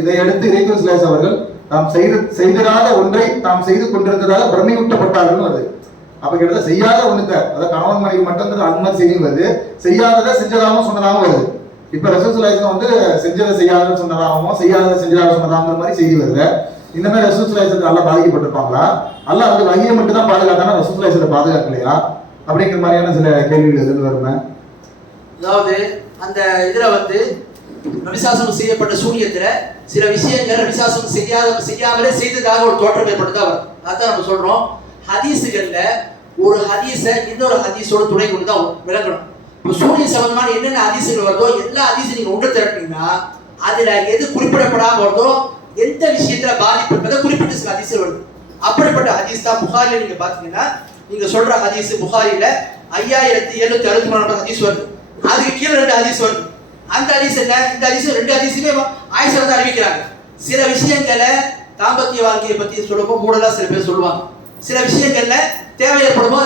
இதை அடுத்து இறைத்துவஸ் அவர்கள் தாம் செய்திராத ஒன்றை தாம் செய்து கொண்டிருந்ததாக பிரமையூட்டப்பட்டார்கள் வருது. அப்ப கிட்ட செய்யாத ஒண்ணுத்த, அதாவது கணவன் மனைவி மட்டும் அந்த மாதிரி செய்தி வருது, செய்யாததை செஞ்சதாகவும் சொன்னதாகவும் வருது. இப்ப ரசூலுல்லாஹி செஞ்சதை செய்யாதன்னு சொன்னதாகவும் செய்யாததை செஞ்சதாக சொன்னதாங்கிற மாதிரி செய்தி வருது. இந்த மாதிரி ரசூலுல்லாஹி நல்லா பாதிக்கப்பட்டிருப்பாங்களா? அல்லாஹ் வகையை மட்டும் தான் பாதுகாத்தானா ரசூலுல்லாஹி பாதுகாக்கலையா? அப்படிங்கிற மாதிரியான சில கேள்விகள் எதிர்த்து வருமே. அதாவது அந்த இதுல நபிசாசனம் செய்யப்பட்ட சூனியத்துல சில விஷயங்கள் நபிசாசனம் செய்யாமலே செய்ததாக ஒரு தோற்றம் ஏற்படுத்தா வரும். அதான் நம்ம சொல்றோம், ஹதீஸுகள்ல ஒரு ஹதீஸ இன்னொரு ஹதீஸோட துணை கொண்டுதான் விளங்கணும். இப்போ சூனிய சம்பந்தமான என்னென்ன ஹதீஸுகள் வருதோ எல்லா ஹதீஸும் நீங்க ஒன்று திரட்டினீங்கன்னா அதுல எது குறிப்பிடப்படாம வருதோ, எந்த விஷயத்துல பாதிப்பு என்பதை குறிப்பிட்ட சில ஹதீஸுகள் வருது. அப்படிப்பட்ட ஹதீஸ் தான் புகாரில நீங்க பாத்தீங்கன்னா, நீங்க சொல்ற ஹதீஸ் புகாரில 5763 ஹதீஸ் வருது. அதுக்கு கீழே 2 ஹதீஸ் வருது. அந்த ஹதீஸ் என்ன? இந்த ஹதீஸ் 2 ஹதீஸுமே ஆயிஷா தான் அறிவிக்கிறாங்க. சில விஷயங்களை தாம்பத்திய வாழ்க்கையை பத்தி சொல்லும்போது மூடலா சில பேர் சொல்லுவாங்க, சில விஷயங்கள்ல தேவை ஏற்படுமோ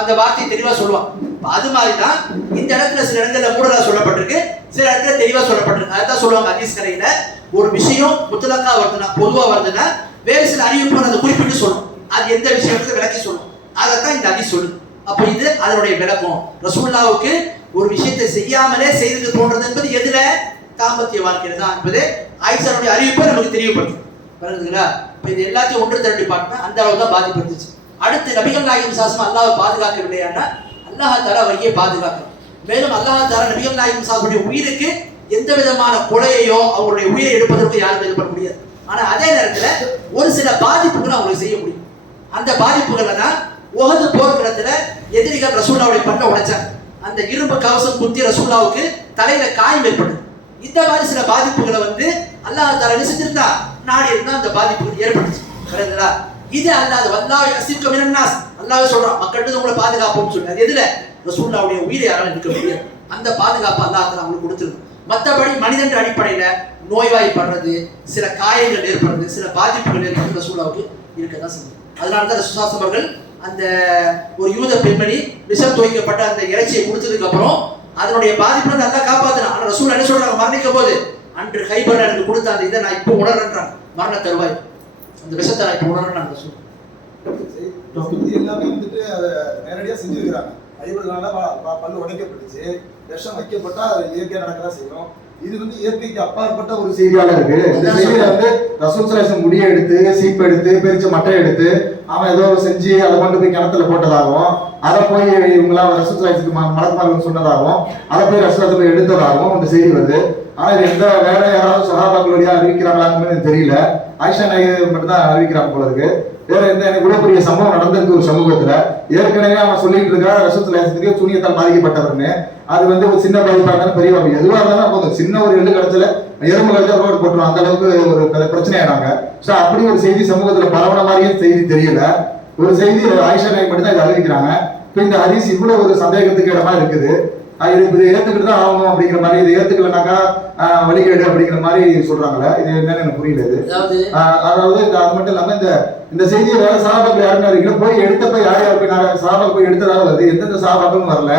அந்த வார்த்தையை தெளிவா சொல்லுவாங்க. அது மாதிரிதான் இந்த இடத்துல சில இடங்கள்ல மூடலா சொல்லப்பட்டிருக்கு, சில இடத்துல தெளிவா சொல்லப்பட்டிருக்கு. அதான் சொல்லுவாங்க ஹதீஸ் கலையில, ஒரு விஷயம் முத்தலக்கா வருதுன்னா, பொதுவா வருதுன்னா வேறு சில அறிவிப்பு அதை குறிப்பிட்டு சொல்லும், அது எந்த விஷயத்தை விளக்கி சொல்லும். அதைத்தான் இந்த ஹதீஸ் சொல்லுது. அப்ப இது அதனுடைய விளக்கம். ரசூலுல்லாஹ்வுக்கு ஒரு விஷயத்தை செய்யாமலே செய்து தோன்றது என்பது எதுல? தாம்பத்திய வாழ்க்கையில தான் என்பது ஆயிஷாவுடைய அறிவிப்பை நமக்கு தெரியப்படுது. பாருங்களா, இப்ப இது எல்லாத்தையும் ஒன்று திரட்டி பார்த்தா அந்த அளவு தான் பாதிப்பு இருந்துச்சு. அடுத்து நபிகள் நாயகம் சாசம் அல்லாஹ்வை பாதுகாக்கவில்லையானா அல்லாஹ் தஆலா வழியை பாதுகாக்கணும். மேலும் அல்லாஹ் தஆலா நபிகள் நாயகம் சாசமுடைய உயிருக்கு எந்த விதமான கொலையோ அவங்களுடைய உயிரை எடுப்பதற்கு யாரும் இது பண்ண முடியாது. ஆனா அதே நேரத்துல ஒரு சில பாதிப்புகளை அவங்களுக்கு செய்ய முடியும். அந்த பாதிப்புகளை தான் உஹது போர்க்களத்துல எதிரிகள் ரசூலுல்லாஹ்வுடைய பண்ண உடைச்சாங்க. அந்த இரும்பு கவசம் குத்தி ரசூலுல்லாஹ்வுக்கு தலையில காயம் ஏற்படுது. இந்த மாதிரி சில பாதிப்புகளை அல்லாஹ் தஆலா செஞ்சிருந்தா நாடி இருந்தா அந்த பாதிப்புகள் ஏற்பட்டுச்சு. புரியுதுங்களா? இது அல்லாஹ் வல்லாஹ் யஸிஃபுக மினன் நாஸ், அல்லாஹ் சொல்றான் மக்கள்கிட்ட உங்களை பாதுகாப்போம்னு சொல்லி. அது எதுல? ரசூலுல்லாஹ்வுடைய உயிரை யாராலும் எடுக்க முடியாது. அந்த பாதுகாப்பு அல்லாஹ் தஆலா அவங்களுக்கு கொடுத்துருக்கு. மற்றபடி மனிதன்ற அடிப்படையில நோய்வாய்ப்படுறது, சில காயங்கள் ஏற்படுறது, சில பாதிப்புகள் ஏற்படுறது ரசூலுல்லாஹ்வுக்கு இருக்கதான் செய்யும். அதனால தான் ரசூலுல்லாஹ் அவர்கள் அந்த ஒரு யூத பெண்மணி விஷம் துவைக்கப்பட்ட அந்த இறைச்சியை கொடுத்ததுக்கு அப்புறம் அதனுடைய பாதிப்பு நல்லா காப்பாத்தினான். ஆனா ரசூல் என்ன சொல்றாங்க, மரணிக்கும் போது அன்று கைபர் எனக்கு கொடுத்த அந்த இதை நான் இப்போ உணர்றேன்றான். மரண தருவாய் அந்த விஷத்தை நான் இப்போ உணர்றேன் ரசூல். எல்லாமே வந்துட்டு அதை நேரடியா செஞ்சிருக்கிறாங்க. கைபர்னால பல்லு உடைக்கப்பட்டுச்சு, விஷம் வைக்கப்பட்டா அது இயற்கையா நடக்கதான் செய்யும். இது வந்து இயற்கைக்கு அப்பாற்பட்ட ஒரு செய்தியாளர் இருக்கு. இந்த செய்தியில வந்து ரசூல் ஸல்லல்லாஹு முடியை எடுத்து சீப்பு எடுத்து பெரிச்ச மட்டை எடுத்து அவன் ஏதோ செஞ்சு அதை கொண்டு போய் கிணத்துல போட்டதாகவும், அதை போய் இவங்களாம் ரசூல் ஸல்லல்லாஹு மலக்குமார்கள் சொன்னதாகவும், அதை போய் ரசூல் போய் எடுத்ததாகவும் அந்த செய்தி வருது. ஆனா இது எந்த வேற யாராவது சஹாபாக்கள் வழியா அறிவிக்கிறாங்களான்னு எனக்கு தெரியல. ஆயிஷா நாயகி மட்டும் தான் அறிவிக்கிறாங்க போல இருக்கு. வேற எந்த எனக்கு இவ்வளவு பெரிய சம்பவம் நடந்திருக்கு ஒரு சமூகத்துல. ஏற்கனவே அவன் சொல்லிட்டு இருக்கா ரசூல் ஸல்லல்லாஹு சூனியத்தால் பாதிக்கப்பட்டவர்னு. அது வந்து ஒரு சின்ன பாதிப்பா இருந்தாலும் பெரிய பாதிப்பு எதுவா இருந்தாலும் போதும், சின்ன ஒரு எள்ளு கடத்துல எறும்பு கடத்துல ரோடு போட்டுரும், அந்த அளவுக்கு ஒரு பிரச்சனை ஆயிடாங்க. ஸோ அப்படி ஒரு செய்தி சமூகத்துல பரவன மாதிரியே செய்தி தெரியல. ஒரு செய்தி ஆயிஷா நாயகி மட்டும் தான் இதை அறிவிக்கிறாங்க. இப்போ இந்த ஹதீஸ் இவ்வளவு ஒரு சந்தேகத்துக்கு இடமா இருக்குது. இதை ஏத்துக்கிட்டு தான் ஆகணும் அப்படிங்கிற மாதிரி, இதை ஏத்துக்கலனாக்கா வழிகேடு அப்படிங்கிற மாதிரி சொல்றாங்களே, இது என்னன்னு எனக்கு புரியல. இது அதாவது அது மட்டும் இல்லாம இந்த செய்தியை வேற சஹாபாக்கள் யாருமே அறிவிக்கல. போய் எடுத்தப்ப யார் யார் போய் சஹாபாக்கள் போய் எடுத்ததாக வருது, எந்தெந்த சஹாபாக்களும் வரல.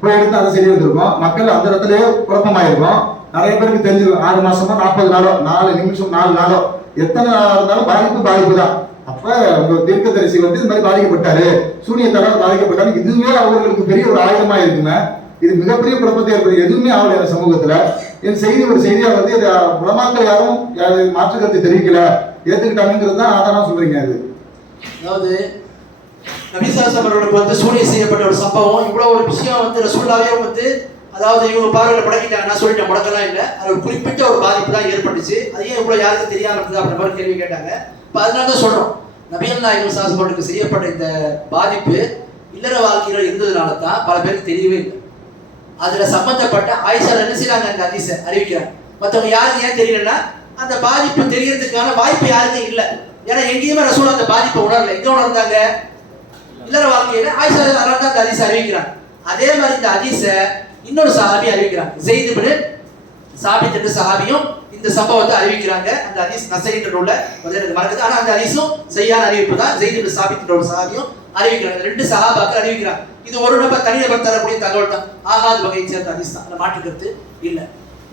போய் எடுத்து அந்த செய்தி வந்திருக்கும், மக்கள் அந்த இடத்துலயே குழப்பமாயிருக்கும். நிறைய பேருக்கு தெரிஞ்சிருக்கும் 6 மாசமோ 40 நாளோ 4 நிமிஷம் 4 நாளோ எத்தனை நாள் இருந்தாலும் பாதிப்பு தான். அப்ப உங்க தீர்க்கதரிசி வந்து இது மாதிரி பாதிக்கப்பட்டாரு, சூனியத்தால பாதிக்கப்பட்டாரு, இதுவே அவர்களுக்கு பெரிய ஒரு ஆயுதமா இருக்குங்க. இது மிகப்பெரிய குழப்பத்தை ஏற்படுது. எதுவுமே ஆகல சமூகத்துல. என் செய்தி ஒரு செய்தியா வந்து உலமாக்கள் யாரும் மாற்று கருத்தை தெரிவிக்கல, ஏத்துக்கிட்டாங்கிறது தான் ஆதாரம் சொல்றீங்க. அது அதாவது நபி ஸல்லல்லாஹு அவர்களுக்கு வந்து சூனியம் செய்யப்பட்ட ஒரு சம்பவம், இவ்வளவு ஒரு விஷயம் வந்து ரசூலுல்லாஹ்வே வந்து அதாவது இவங்க பார்வையில முடக்கிட்டாங்க. நான் சொல்லிட்டேன், முடக்கலாம் இல்லை, அது ஒரு குறிப்பிட்ட ஒரு பாதிப்பு தான் ஏற்பட்டுச்சு. அது ஏன் இவ்வளவு யாருக்கும் தெரியாம இருந்தது அப்படின்ற மாதிரி கேள்வி கேட்டாங்க. இப்போ அதனால தான் சொல்றோம், நபிகள் நாயகம் ஸல்லல்லாஹு அலைஹி வஸல்லம் செய்யப்பட்ட இந்த பாதிப்பு இல்லற வாழ்க்கையில இருந்ததுனால தான் பல பேருக்கு தெரியவே இல்லை. அதுல சம்பந்தப்பட்ட ஆயிஷா என்ன செய்யறாங்க, அந்த ஹதீஸை அறிவிக்கிறாங்க. மற்றவங்க யாருக்கு ஏன் தெரியலன்னா, அந்த பாதிப்பு தெரியறதுக்கான வாய்ப்பு யாருக்கும் இல்லை. ஏன்னா எங்கேயுமே ரசூல் அந்த பாதிப்பை உணரல. எங்க உணர்ந்தாங்க? இல்லற வாழ்க்கையில. ஆயிஷா அதனால தான் அந்த ஹதீஸை அறிவிக்கிறாங்க. அதே மாதிரி இந்த ஹதீஸை இன்னொரு சஹாபி அறிவிக்கிறாங்க, ஸெய்த் இப்னு சாபித் என்ற சஹாபியும் இந்த சம்பவத்தை அறிவிக்கிறாங்க. அந்த ஹதீஸ் நஸஈன்ற நூல்ல எனக்கு மறக்குது, ஆனா அந்த ஹதீஸும் சரியான அறிவிப்பு தான். ஸெய்த் இப்னு சாபித் என்ற ஒரு சஹாபியும் அறிவிக்கிறாங்க. 2 சஹாபாக்கள் அறிவிக்கிறாங்க. இது ஒரு நபர் தனிநபர் தரக்கூடிய தகவல் தான், ஆகாது வகையை சேர்ந்த ஹதீஸ் தான், அதை மாற்று கருத்து இல்லை.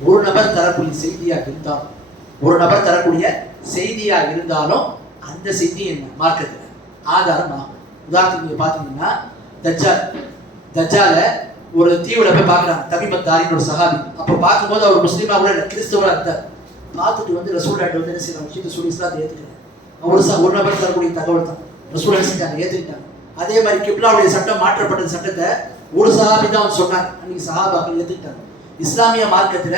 ஒரு நபர் தரக்கூடிய செய்தியா இருந்தாலும், ஒரு நபர் தரக்கூடிய செய்தியா இருந்தாலும் அந்த செய்தி என்ன மார்க்கத்துல ஆதாரம் ஆகும். உதாரணத்துக்கு நீங்க பாத்தீங்கன்னா, தஜ்ஜால ஒரு தீவுல போய் பாக்குறாங்க, தமீமத்தாரின்னு ஒரு சஹாபி. அப்ப பார்க்கும்போது அவர் முஸ்லீமா கூட இல்லை, கிறிஸ்தவரா இருந்தார். பார்த்துட்டு வந்து ரசூலுல்லாஹ் வந்து என்ன செய்யறாங்க, விஷயத்தை சொல்லி இஸ்லாத்தை ஏத்துக்கிறாங்க. ஒரு நபர் தரக்கூடிய தகவல் தான், ரசூலுல்லாஹ் செஞ்சாங்க, ஏத்துக்கிட்டாங்க. அதே மாதிரி கிப்லாவுடைய சட்டம் மாற்றப்பட்ட சட்டத்தை ஒரு சஹாபி தான் சொன்னாங்க, அன்னைக்கு சஹாபாக்கள் ஏத்துக்கிட்டாங்க. இஸ்லாமிய மார்க்கத்துல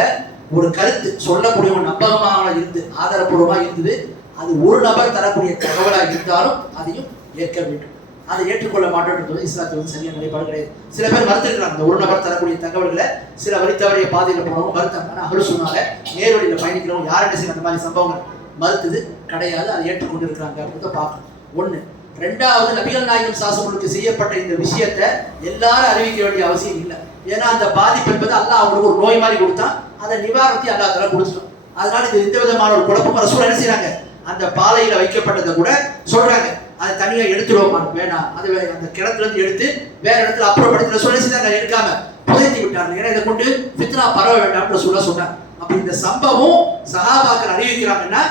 ஒரு கருத்து சொல்லக்கூடிய ஒரு நம்பகமாக இருந்து ஆதாரப்பூர்வமாக இருந்தது, அது ஒரு நபர் தரக்கூடிய தகவலாக இருந்தாலும் அதையும் ஏற்க வேண்டும். அதை ஏற்றுக்கொள்ள மாட்டோன்றது இஸ்லாத்தில் வந்து சரியான நிலைப்பாடு கிடையாது. சில பேர் மறுத்துருக்கிறாங்க, அந்த ஒரு நபர் தரக்கூடிய தகவல்களை சில வழித்தவரைய பாதையில் போனவங்க மறுத்தாங்க. ஆனால் அஹ்லு சுன்னால நேரடியில் பயணிக்கிறவங்க யார் என்ன செய்ய அந்த மாதிரி சம்பவங்கள் மறுத்தது கிடையாது, அதை ஏற்றுக்கொண்டு இருக்கிறாங்க அப்படின்றத பார்க்கணும். ஒன்று. ரெண்டாவது, நபிகள் நாயகம் சாசங்களுக்கு செய்யப்பட்ட இந்த விஷயத்தை எல்லாரும் அறிவிக்க வேண்டிய அவசியம் இல்லை. ஏன்னா அந்த பாதிப்பு என்பது அல்லாஹ் அவங்களுக்கு ஒரு நோய் மாதிரி கொடுத்தா, அதை நிவாரணத்தை அல்லாஹ் தஆலா கொடுத்துட்டோம். அதனால இது எந்த விதமான ஒரு குழப்பமும் ரசூல் என்ன செய்யறாங்க, அந்த பாலையில வைக்கப்பட்டதை கூட சொல்றாங்க, அதை தனியா எடுத்துடுவோம் வேணாம், அது அந்த கிணத்துல இருந்து எடுத்து வேற இடத்துல அப்புறப்படுத்தி ரசூல் என்ன செய்தாங்க, எடுக்காம புதைத்து விட்டாங்க. ஏன்னா இதை கொண்டு ஃபித்னா பரவ வேண்டாம்னு ரசூலுல்லாஹ் சொன்னாங்க. அப்ப இந்த சம்பவம் சஹாபாக்கள் அறிவிக்கிறாங்கன்னா,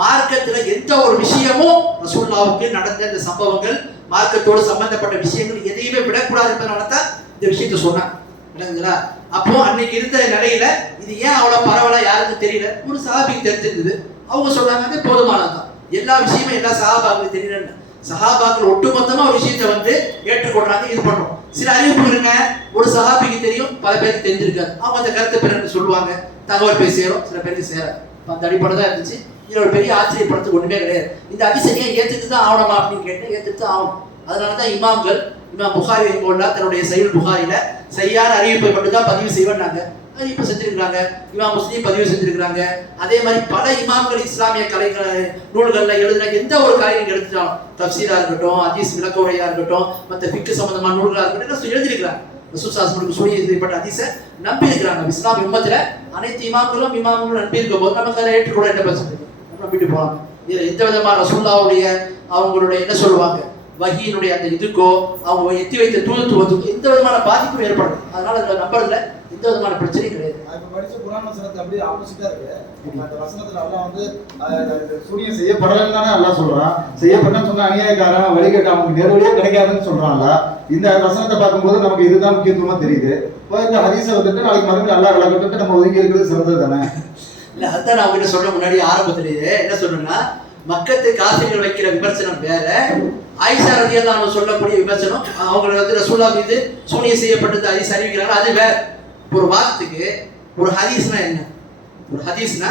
மார்க்கத்துல எந்த ஒரு விஷயமும் ரசூலுல்லாஹ்வுக்கு நடந்த இந்த சம்பவங்கள் மார்க்கத்தோடு சம்பந்தப்பட்ட விஷயங்கள் எதையுமே விடக்கூடாது என்பதனால தான் இந்த விஷயத்தை சொன்னாங்க. இல்லைங்களா? அப்போ அன்னைக்கு இருந்த நிலையில இது ஏன் அவ்வளவு பரவலா யாருக்கும் தெரியல, ஒரு சஹாபிக்கு தெரிஞ்சிருந்தது, அவங்க சொல்றாங்க அது போதுமானதுதான். எல்லா விஷயமும் எல்லா சஹாபாக்களுக்கு தெரியலன்னு சஹாபாக்கள் ஒட்டுமொத்தமா ஒரு விஷயத்தை வந்து ஏற்றுக்கொள்றாங்க, இது பண்றோம். சில அறிவிப்பு இருங்க, ஒரு சஹாபிக்கு தெரியும், பல பேருக்கு தெரிஞ்சிருக்காது, அவங்க அந்த கருத்தை பிறகு சொல்லுவாங்க, தகவல் போய் சேரும், சில பேருக்கு சேராது. அந்த அடிப்படை தான் இருந்துச்சு. இதுல ஒரு பெரிய ஆச்சரியப்படுறதுக்கு ஒண்ணுமே கிடையாது. இந்த அதிசயம் ஏத்துட்டு தான் ஆகணுமா அப்படின்னு கேட்டு ஏத்துட்டு தான் ஆகணும். அதனாலதான் இமாம்கள், இமாம் புகாரி போலாம் தன்னுடைய சஹீஹ் புகாரில சரியான அறிவிப்பை மட்டும் தான் பதிவு செய்வாங்க, அறிவிப்பு செஞ்சிருக்கிறாங்க. இமாம் முஸ்லீம் பதிவு செஞ்சிருக்கிறாங்க. அதே மாதிரி பல இமாம்கள் இஸ்லாமிய கலை நூல்கள்ல எழுதுன எந்த ஒரு கலையும் எடுத்துட்டாலும், தப்சீரா இருக்கட்டும், ஹதீஸ் விளக்க உரையா இருக்கட்டும், மற்ற ஃபிக்ஹ் சம்பந்தமான நூல்களா இருக்கட்டும் எழுதிருக்கிறாங்க. ரசூல் ஸல்லல்லாஹு அலைஹி செய்யப்பட்ட ஹதீஸை நம்பி இருக்கிறாங்க. இஸ்லாம் உம்மத்துல அனைத்து இமாம்களும் நம்பி இருக்கும் போது நமக்கு அதை ஏற்றுக்கொள்ள என்ன பிரச்சனை, நம்பிட்டு போவாங்க. இதுல எந்த விதமான ரசூலுல்லாஹ்வுடைய அவங்களுடைய என்ன சொல்லுவாங்க, வஹீனுடைய அந்த இதுக்கோ அவங்க எத்தி வைத்த தூதுத்துவத்துக்கோ எந்த விதமான பாதிப்பும் ஏற்படும். அதனால அதில் நம்புறதுல எந்த விதமான பிரச்சனையும் கிடையாது. இப்ப படிச்ச குர்ஆன் வசனத்தை அப்படியே ஆப்போசிட்டா இருக்கு. அந்த வசனத்துல அல்லாஹ் வந்து சூனியம் செய்யப்படலன்னு தானே அல்லாஹ் சொல்றான். செய்யப்பட்டன்னு சொன்னா அநியாயக்காரன் வழிகட்ட அவனுக்கு நேரடியா கிடைக்காதுன்னு சொல்றான்ல. இந்த வசனத்தை பார்க்கும்போது நமக்கு இதுதான் முக்கியத்துவமா தெரியுது. இப்போ இந்த ஹதீஸை வந்துட்டு நாளைக்கு மறுபடியும் அல்லாஹ் விளக்கட்டு நம்ம ஒதுங்கி இருக்கிறது சிறந்தது தானே. இல்ல அதான் நான் உங்ககிட்ட சொல்ற முன்னாடி ஆரம்பத்திலேயே என்ன சொல்றேன்னா, மக்கத்து காஃபிர்கள் வைக்கிற விமர்சனம் வேற, ஆயிஷா ரலியல்லாஹு அன்ஹா சொல்லக்கூடிய விமர்சனம், அவங்க வந்து ரசூலுல்லாஹ் மீது சூனியம் செய்யப்பட்டது ஹதீஸ் அறிவிக்கிறாங்க, அது வேற. ஒரு வார்த்தைக்கு ஒரு ஹதீஸ்னா என்ன? ஒரு ஹதீஸ்னா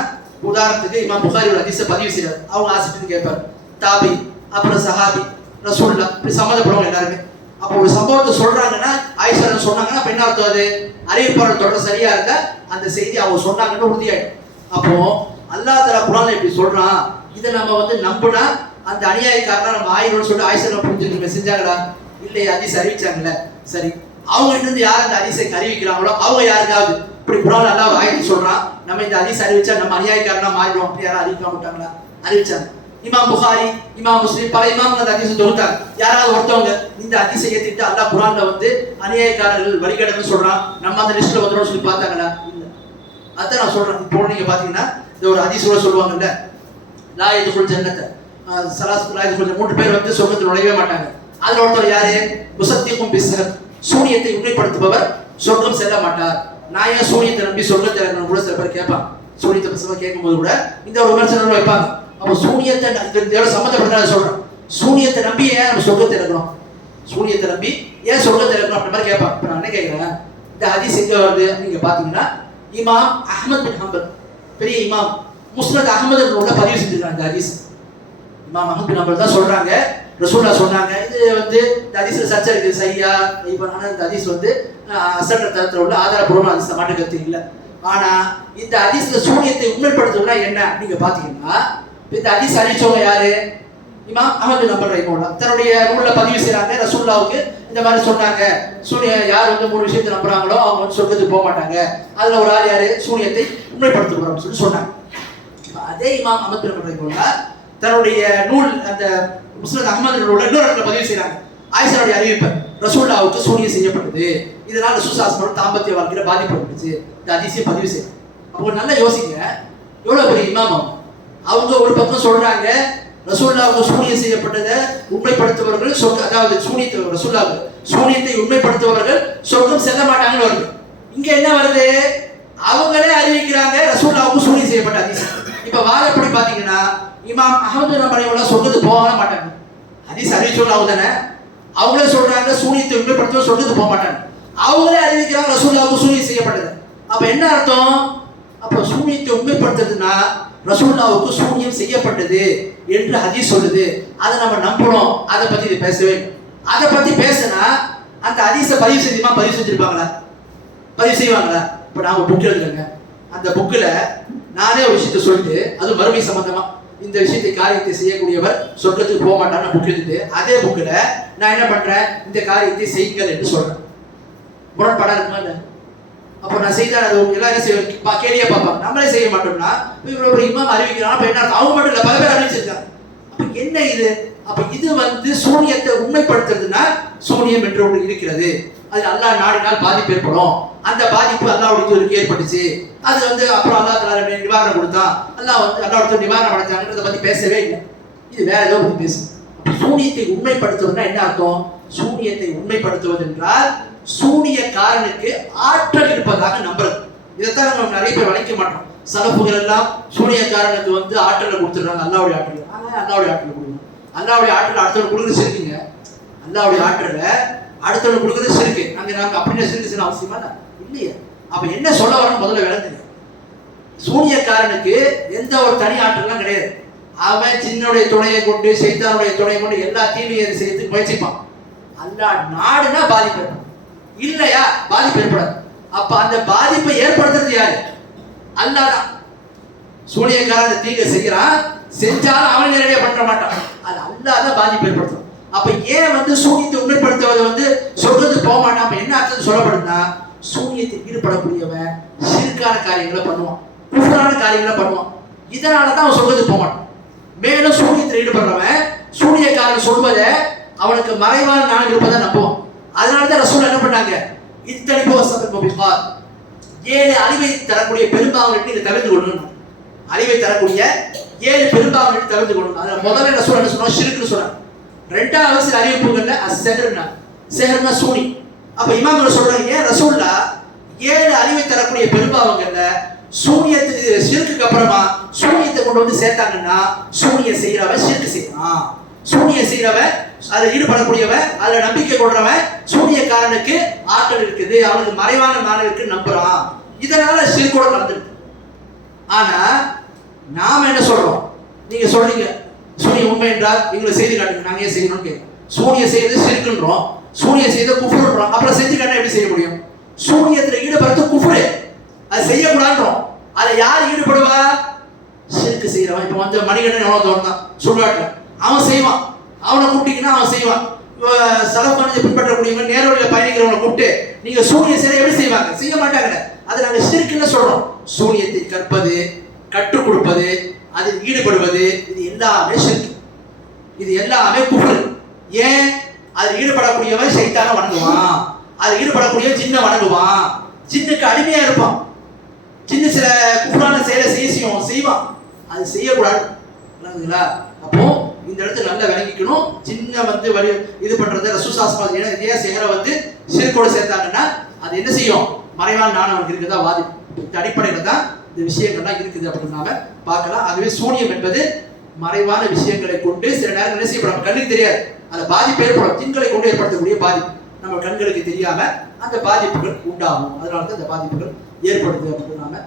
உதாரணத்துக்கு இமாம் புகாரி ஒரு ஹதீஸை பதிவு செய்யறாரு, அவங்க ஆசிரியர் கேட்பாரு, தாபி அப்புறம் சஹாபி ரசூலுல்லாஹ் இப்படி சம்மந்தப்படுவாங்க எல்லாருமே. அப்போ ஒரு சம்பவத்தை சொல்றாங்கன்னா ஆயிஷா சொன்னாங்கன்னா அப்ப என்ன அர்த்தம்? அது அறிவிப்பாளர் தொடர் சரியா இருந்தா அந்த செய்தி அவங்க சொன்னாங்கன்னு உறுதியாயிடும். அப்போ அல்லாஹ் தஆலா குர்ஆன்ல இப்படி சொல்றான், இதை நம்ம வந்து நம்பினா அந்த அநியாயக்காரனா நம்ம ஆயிரம் சொல்லி ஆயிஷா புரிஞ்சுட்டு செஞ்சாங்களா? இல்லையா? ஹதீஸ் அறிவிச்சாங்கல்ல. சரி, அவங்க இருந்து யார் அந்த ஹதீஸை அறிவிக்கிறாங்களோ அவங்க யாருக்காவது இப்படி குர்ஆன்ல அல்லாஹ் ஆயத்து சொல்றான், நம்ம இந்த ஹதீஸ் அறிவிச்சா நம்ம அநியாயக்காரனா மாறிடுவோம், அப்படி யாரும் அறிவிக்க மாட்டாங்களா? அறிவிச்சாங்க. இமாம் புகாரி, இமாம் முஸ்லிம், பல இமாம் அந்த ஹதீஸை தொகுத்தாங்க. யாராவது ஒருத்தவங்க இந்த ஹதீஸை ஏத்திட்டு அல்லாஹ் குர்ஆன்ல வந்து அநியாயக்காரர்கள் வழிகடன்னு சொல்றான், நம்ம அந்த லிஸ்ட்ல வந்துடும் சொல்லி பார்த்தாங்களா? இல்ல. அதான் நான் சொல்றேன். இப்போ நீங்க பாத்தீங்கன்னா இந்த ஒரு ஹதீஸ்ல சொல்லுவாங்கல்ல, லா யதுகுல் ஜன்னத ஸலாஸு லா யதுகுல், 3 பேர் வந்து சொர்க்கத்தில் நுழையவே மாட்டாங்க. அதுல ஒருத்தர் யாரு? முஸத்திகும் பிஸ்ஸஹர், சூனியத்தை உண்மைப்படுத்துபவர் சொர்க்கம் செல்ல மாட்டார். நான் ஏன் சூனியத்தை நம்பி சொர்க்கத்தை இறங்கணும் கூட சில பேர் கேட்பாங்க. சூனியத்தை பசங்க கேட்கும்போது கூட இந்த ஒரு விமர்சனம் வைப்பாங்க. அப்போ சூனியத்தை இதோட சம்மந்தப்பட்ட சொல்றேன், சூனியத்தை நம்பி ஏன் நம்ம சொர்க்கத்தை இறக்கணும்? சூனியத்தை நம்பி ஏன் சொர்க்கத்தை இறக்கணும் அப்படி மாதிரி கேட்பாங்க. இப்போ நான் என்ன கேட்கிறேன், இந்த ஹதீஸ் எங்க வருது நீங்க பாத்தீங்கன்னா, இமாம் அஹ்மத் பின் ஹம்பல் பெரிய இமாம் முஸ்னத் அஹ்மத் நூல்ல பதிவு செஞ்சிருக்காங்க. இந்த ஹதீஸ் இமாம் அஹ்மத் பின் ஹம்பல் தான் சொல்றாங்க, ரசூலுல்லாஹ் சொன்னாங்க. இது வந்து இந்த ஹதீஸ்ல சர்ச்சை இருக்கு, சரியா இப்போ ஆனா இந்த ஹதீஸ் வந்து அசன்ற தரத்துல உள்ள ஆதாரபூர்வமான ஹதீஸ் மாட்டு கருத்து இல்லை. ஆனா இந்த ஹதீஸ்ல சூனியத்தை உண்மைப்படுத்துறதுனா என்ன நீங்க பாத்தீங்கன்னா, இந்த ஹதீஸ் அறிவிச்சவங்க யாரு? இமாம் அஹ்மத் பின் ஹம்பல் ரஹிமஹுல்லாஹ் தன்னுடைய நூல்ல பதிவு செய்றாங்க, ரசூலுல்லாஹ்வுக்கு இந்த மாதிரி சொன்னாங்க, சூனியம் யார் வந்து 3 விஷயத்தை நம்புறாங்களோ அவங்க வந்து சொர்க்கத்துக்கு போக மாட்டாங்க. அதுல ஒரு ஆள் யாரு? சூனியத்தை உண்மைப்படுத்துறோம் சொல்லி சொன்னாங்க. அதே இமாம் அஹ்மத் பின் ஹம்பல் ரஹிமஹுல்லாஹ் தன்னுடைய நூல் அந்த முஸ்னத் அஹ்மத் நூல்ல இன்னொரு இடத்துல பதிவு செய்றாங்க, ஆயிஷாவுடைய அறிவிப்பு, ரசூலுல்லாஹ்வுக்கு சூனியம் செய்யப்பட்டது, இதனால ரசூல் ஸல்லல்லாஹு அலைஹி தாம்பத்திய வாழ்க்கையில பாதிப்பு ஏற்பட்டுச்சு. இந்த ஹதீஸை பதிவு செய்றாங்க. அப்போ நல்லா யோசிங்க, எவ்வளவு பெரிய இமாம் அவங்க. ஒரு பக்கம் சொல்றாங்க ரசூலுல்லாஹ்வுக்கு சூனியம் செய்யப்பட்டதை உண்மைப்படுத்துபவர்கள் சொர்க்கம், அதாவது சூனியத்தை ரசூலுல்லாஹ்வுக்கு சூனியத்தை உண்மைப்படுத்துபவர்கள் சொர்க்கம் செல்ல மாட்டாங்கன்னு வருது. இங்க என்ன வருது? அவங்களே அறிவிக்கிறாங்க ரசூலுல்லாஹ்வுக்கு சூனியம் செய்யப்பட்ட ஹதீஸ். இப்ப வாதப்படி பாத்தீங்கன்னா இமாம் அஹ்மத் பின் ஹம்பல் ரஹிமஹுல்லாஹ் சொர்க்கத்துக்கு போக மாட்டாங்க. ஹதீஸ் அறிவிச்சவங்க அவங்க தானே, அவங்களே சொல்றாங்க சூனியத்தை உண்மைப்படுத்துவ சொர்க்கத்துக்கு போக மாட்டாங்க. அவங்களே அறிவிக்கிறாங்க ரசூலுல்லாஹ்வுக்கு சூனியம் செய்யப்பட்டது. அப்ப என்ன அர்த்தம்? அப்ப சூனியத்தை உண்மைப்படுத்துறதுன்னா ரசூலுல்லாஹ்வுக்கு சூனியம் செய்யப்பட்டது என்று ஹதீஸ் சொல்லுது, அதை நம்ம நம்பணும். அதை பத்தி இது பேசவே இல்லை. அதை பத்தி பேசினா அந்த ஹதீஸை பதிவு செஞ்சுமா பதிவு செஞ்சிருப்பாங்களா? பதிவு செய்வாங்களா? இப்ப நான் ஒரு புக் எழுதுறேங்க, அந்த புக்கில் நானே ஒரு விஷயத்தை சொல்லிட்டு அது மறுமை சம்பந்தமா இந்த விஷயத்தை காரியத்தை செய்யக்கூடியவர் சொர்க்கத்துக்கு போக மாட்டான்னு புக் எழுதிட்டு அதே புக்கில் நான் என்ன பண்றேன், இந்த காரியத்தை செய்யுங்கள் என்று சொல்றேன். முரண்பாடா இருக்குமா இல்லை? அப்போ நான் செய்தால் அது எல்லாம் என்ன செய்ய கேள்வியா பார்ப்பாங்க. நம்மளே செய்ய மாட்டோம்னா இவ்வளோ ஒரு இமாம் அறிவிக்கிறான், அப்போ என்ன அவங்க மட்டும் இல்லை, பல பேர் அறிவிச்சிருக்காங்க. அப்போ என்ன இது? அப்போ இது வந்து சூனியத்தை உண்மைப்படுத்துறதுனா சூனியம் என்று ஒன்று இருக்கிறது, அது அல்லாஹ் நாடினால் பாதிப்பு ஏற்படும். அந்த பாதிப்பு அல்லாஹ்வுடைய ஏற்பட்டுச்சு, அது வந்து அப்புறம் அல்லாஹ் தஆலா நிவாரணம் கொடுத்தான், அல்லாஹ் வந்து அல்லாஹ்வுடைய நிவாரணம் அடைஞ்சாங்கன்றதை பத்தி பேசவே இல்லை. இது வேற ஏதோ பத்தி பேசு. சூனியத்தை உண்மைப்படுத்துவதுன்னா என்ன அர்த்தம்? சூனியத்தை உண்மைப்படுத்துவது என்றால் சூனியக்காரனுக்கு ஆற்றல் இருப்பதாக நம்புறது. இதைத்தான் நம்ம நிறைய பேர் வளைக்க மாட்டோம். சலப்புகள் எல்லாம் சூனியக்காரனுக்கு வந்து ஆற்றலை கொடுத்துடுறாங்க, அல்லாஹ்வுடைய ஆற்றல். ஆனால் அல்லாஹ்வுடைய ஆற்றல் கொடுக்கணும். அல்லாஹ்வுடைய ஆற்றல் அடுத்தவங்க கொடுக்குறது சிரிக்குங்க. அல்லாஹ்வுடைய ஆற்றலை அடுத்தவங்க கொடுக்குறது சிரிக்கு. நாங்க அப்படின்னு சிரிச்சு அவசியமா இல்லையே. அப்ப என்ன சொல்ல வரணும் முதல்ல விளங்குங்க. சூனியக்காரனுக்கு எந்த ஒரு தனி ஆற்றல்லாம் கிடையாது. அவன் சின்னுடைய துணையை கொண்டு சைத்தானுடைய துணையை கொண்டு எல்லா தீமையை செய்யறதுக்கு முயற்சிப்பான். அல்லாஹ் நாடுனா பாதிப்பு இல்லையா? பாதிப்பு ஏற்படாது. அப்ப அந்த பாதிப்பை ஏற்படுத்துறது யாரு? அல்லாஹ் தான். சூனியக்காரன் தீங்கை செய்யறான், செஞ்சாலும் அவன் நேரடியாக பண்ண மாட்டான், அது அல்லாஹ் தான் பாதிப்பு ஏற்படுத்தும். அப்ப ஏன் வந்து சூனியத்தை உண்மைப்படுத்துவது வந்து சொர்க்கத்துக்கு போக மாட்டான்? அப்ப என்ன அர்த்தம் சொல்லப்படுதுன்னா, சூனியத்தில் ஈடுபடக்கூடியவன் சிறுக்கான காரியங்களை பண்ணுவான், குஃப்ரான காரியங்களை பண்ணுவான், இதனால தான் அவன் சொர்க்கத்துக்கு போக மாட்டான். மேலும் சூனியத்தில் ஈடுபடுறவன் சூனியக்காரன் சொல்வதை அவனுக்கு மறைவான நாணம் இருப்பதை நம்புவான். அதனாலதான் ரசூல் என்ன பண்ணாங்க, இத்தனை வசனம் 7 அழிவை தரக்கூடிய பெரும்பாவங்களை நீங்க தவிர்த்து கொள்ளணும். அழிவை தரக்கூடிய 7 பெரும்பாவங்களை தவிர்த்து கொள்ளணும். அதுல முதல்ல ரசூல் என்ன சொன்னா, ஷிர்க்னு சொன்னாங்க. ரெண்டாவது சில அறிவிப்புகள்ல அஸ்ஸஹர்னா, ஸஹர்னா சூனி. அப்ப இமாம்கள் சொல்றாங்க, ஏன் ரசூல்லா 7 அழிவை தரக்கூடிய பெரும்பாவங்கள்ல சூனியத்துக்கு ஷிர்க்குக்கு அப்புறமா சூனியத்தை கொண்டு வந்து சேர்த்தாங்கன்னா, சூனிய செய்யறவன் ஷிர்க் செய்யறான், சூனிய செய்யறவன் அதுல ஈடுபடக்கூடியவன், அதுல நம்பிக்கை கொள்றவன், சூனியக்காரனுக்கு ஆற்றல் இருக்குது, அவனுக்கு மறைவான மானம் இருக்கு நம்புறான், இதனால ஷிர்க்கோட கலந்துருக்கு. ஆனா நாம என்ன சொல்றோம், நீங்க சொல்றீங்க சூனிய உண்மை என்றால் எங்களை செய்து காட்டுங்க, நாங்க ஏன் செய்யணும்னு கேட்கும். சூனிய செய்யறது ஷிர்க்குன்றோம், சூனிய செய்யறது குஃப்ருன்றோம். அப்புறம் செஞ்சு காட்ட எப்படி செய்ய முடியும்? சூனியத்துல ஈடுபடுறது குஃப்ரு, அது செய்யக்கூடாதுன்றோம். அதை யார் ஈடுபடுவா? ஷிர்க் செய்யறவன். இப்ப வந்து மணிகண்டன் எவ்வளவு தோணுதான் சுடுகாட்டுல அவன் செய்வான், அவனை கூப்பிட்டீங்கன்னா அவன் செய்வான். சலப்பணியை பின்பற்றக்கூடியவங்க நேரடியில் பயணிக்கிறவங்களை கூப்பிட்டு நீங்க சூனிய செய்ய எப்படி செய்வாங்க? செய்ய மாட்டாங்க. அதை நாங்க ஷிர்க்னு சொல்றோம். சூனியத்தை கற்பது, கற்றுக் கொடுப்பது, அதில் ஈடுபடுவது, இது எல்லாமே ஷிர்க், இது எல்லாமே குஃப்ரு. ஏன்? அதில் ஈடுபடக்கூடியவன் ஷைத்தானை வணங்குவான், அதில் ஈடுபடக்கூடிய ஜின்ன வணங்குவான், ஜின்னுக்கு அடிமையா இருப்பான். சின்ன சில குஃப்ரான செயலை செய்வான், அது செய்யக்கூடாது. அப்போ இந்த இடத்துல நல்லா விளங்கிக்கணும். சின்ன வந்து வழி இது பண்றது ரசூசாஸ்பாஸ் இதே சேர வந்து ஷிர்க்கோட சேர்த்தாங்கன்னா அது என்ன செய்யும்? மறைவான நாணம் அவனுக்கு இருக்குதா வாதி. இந்த அடிப்படையில தான் இந்த விஷயங்கள்லாம் இருக்குது அப்படின்னு நாம பார்க்கலாம். அதுவே சூனியம் என்பது மறைவான விஷயங்களை கொண்டு சில நேரம் என்ன செய்யப்படும், கண்ணுக்கு தெரியாது, அந்த பாதிப்பு ஏற்படும். திங்களை கொண்டு ஏற்படுத்தக்கூடிய பாதிப்பு நம்ம கண்களுக்கு தெரியாம அந்த பாதிப்புகள் உண்டாகும். அதனால தான் இந்த பாதிப்புகள் ஏற்படுது அப்படின்னு நாம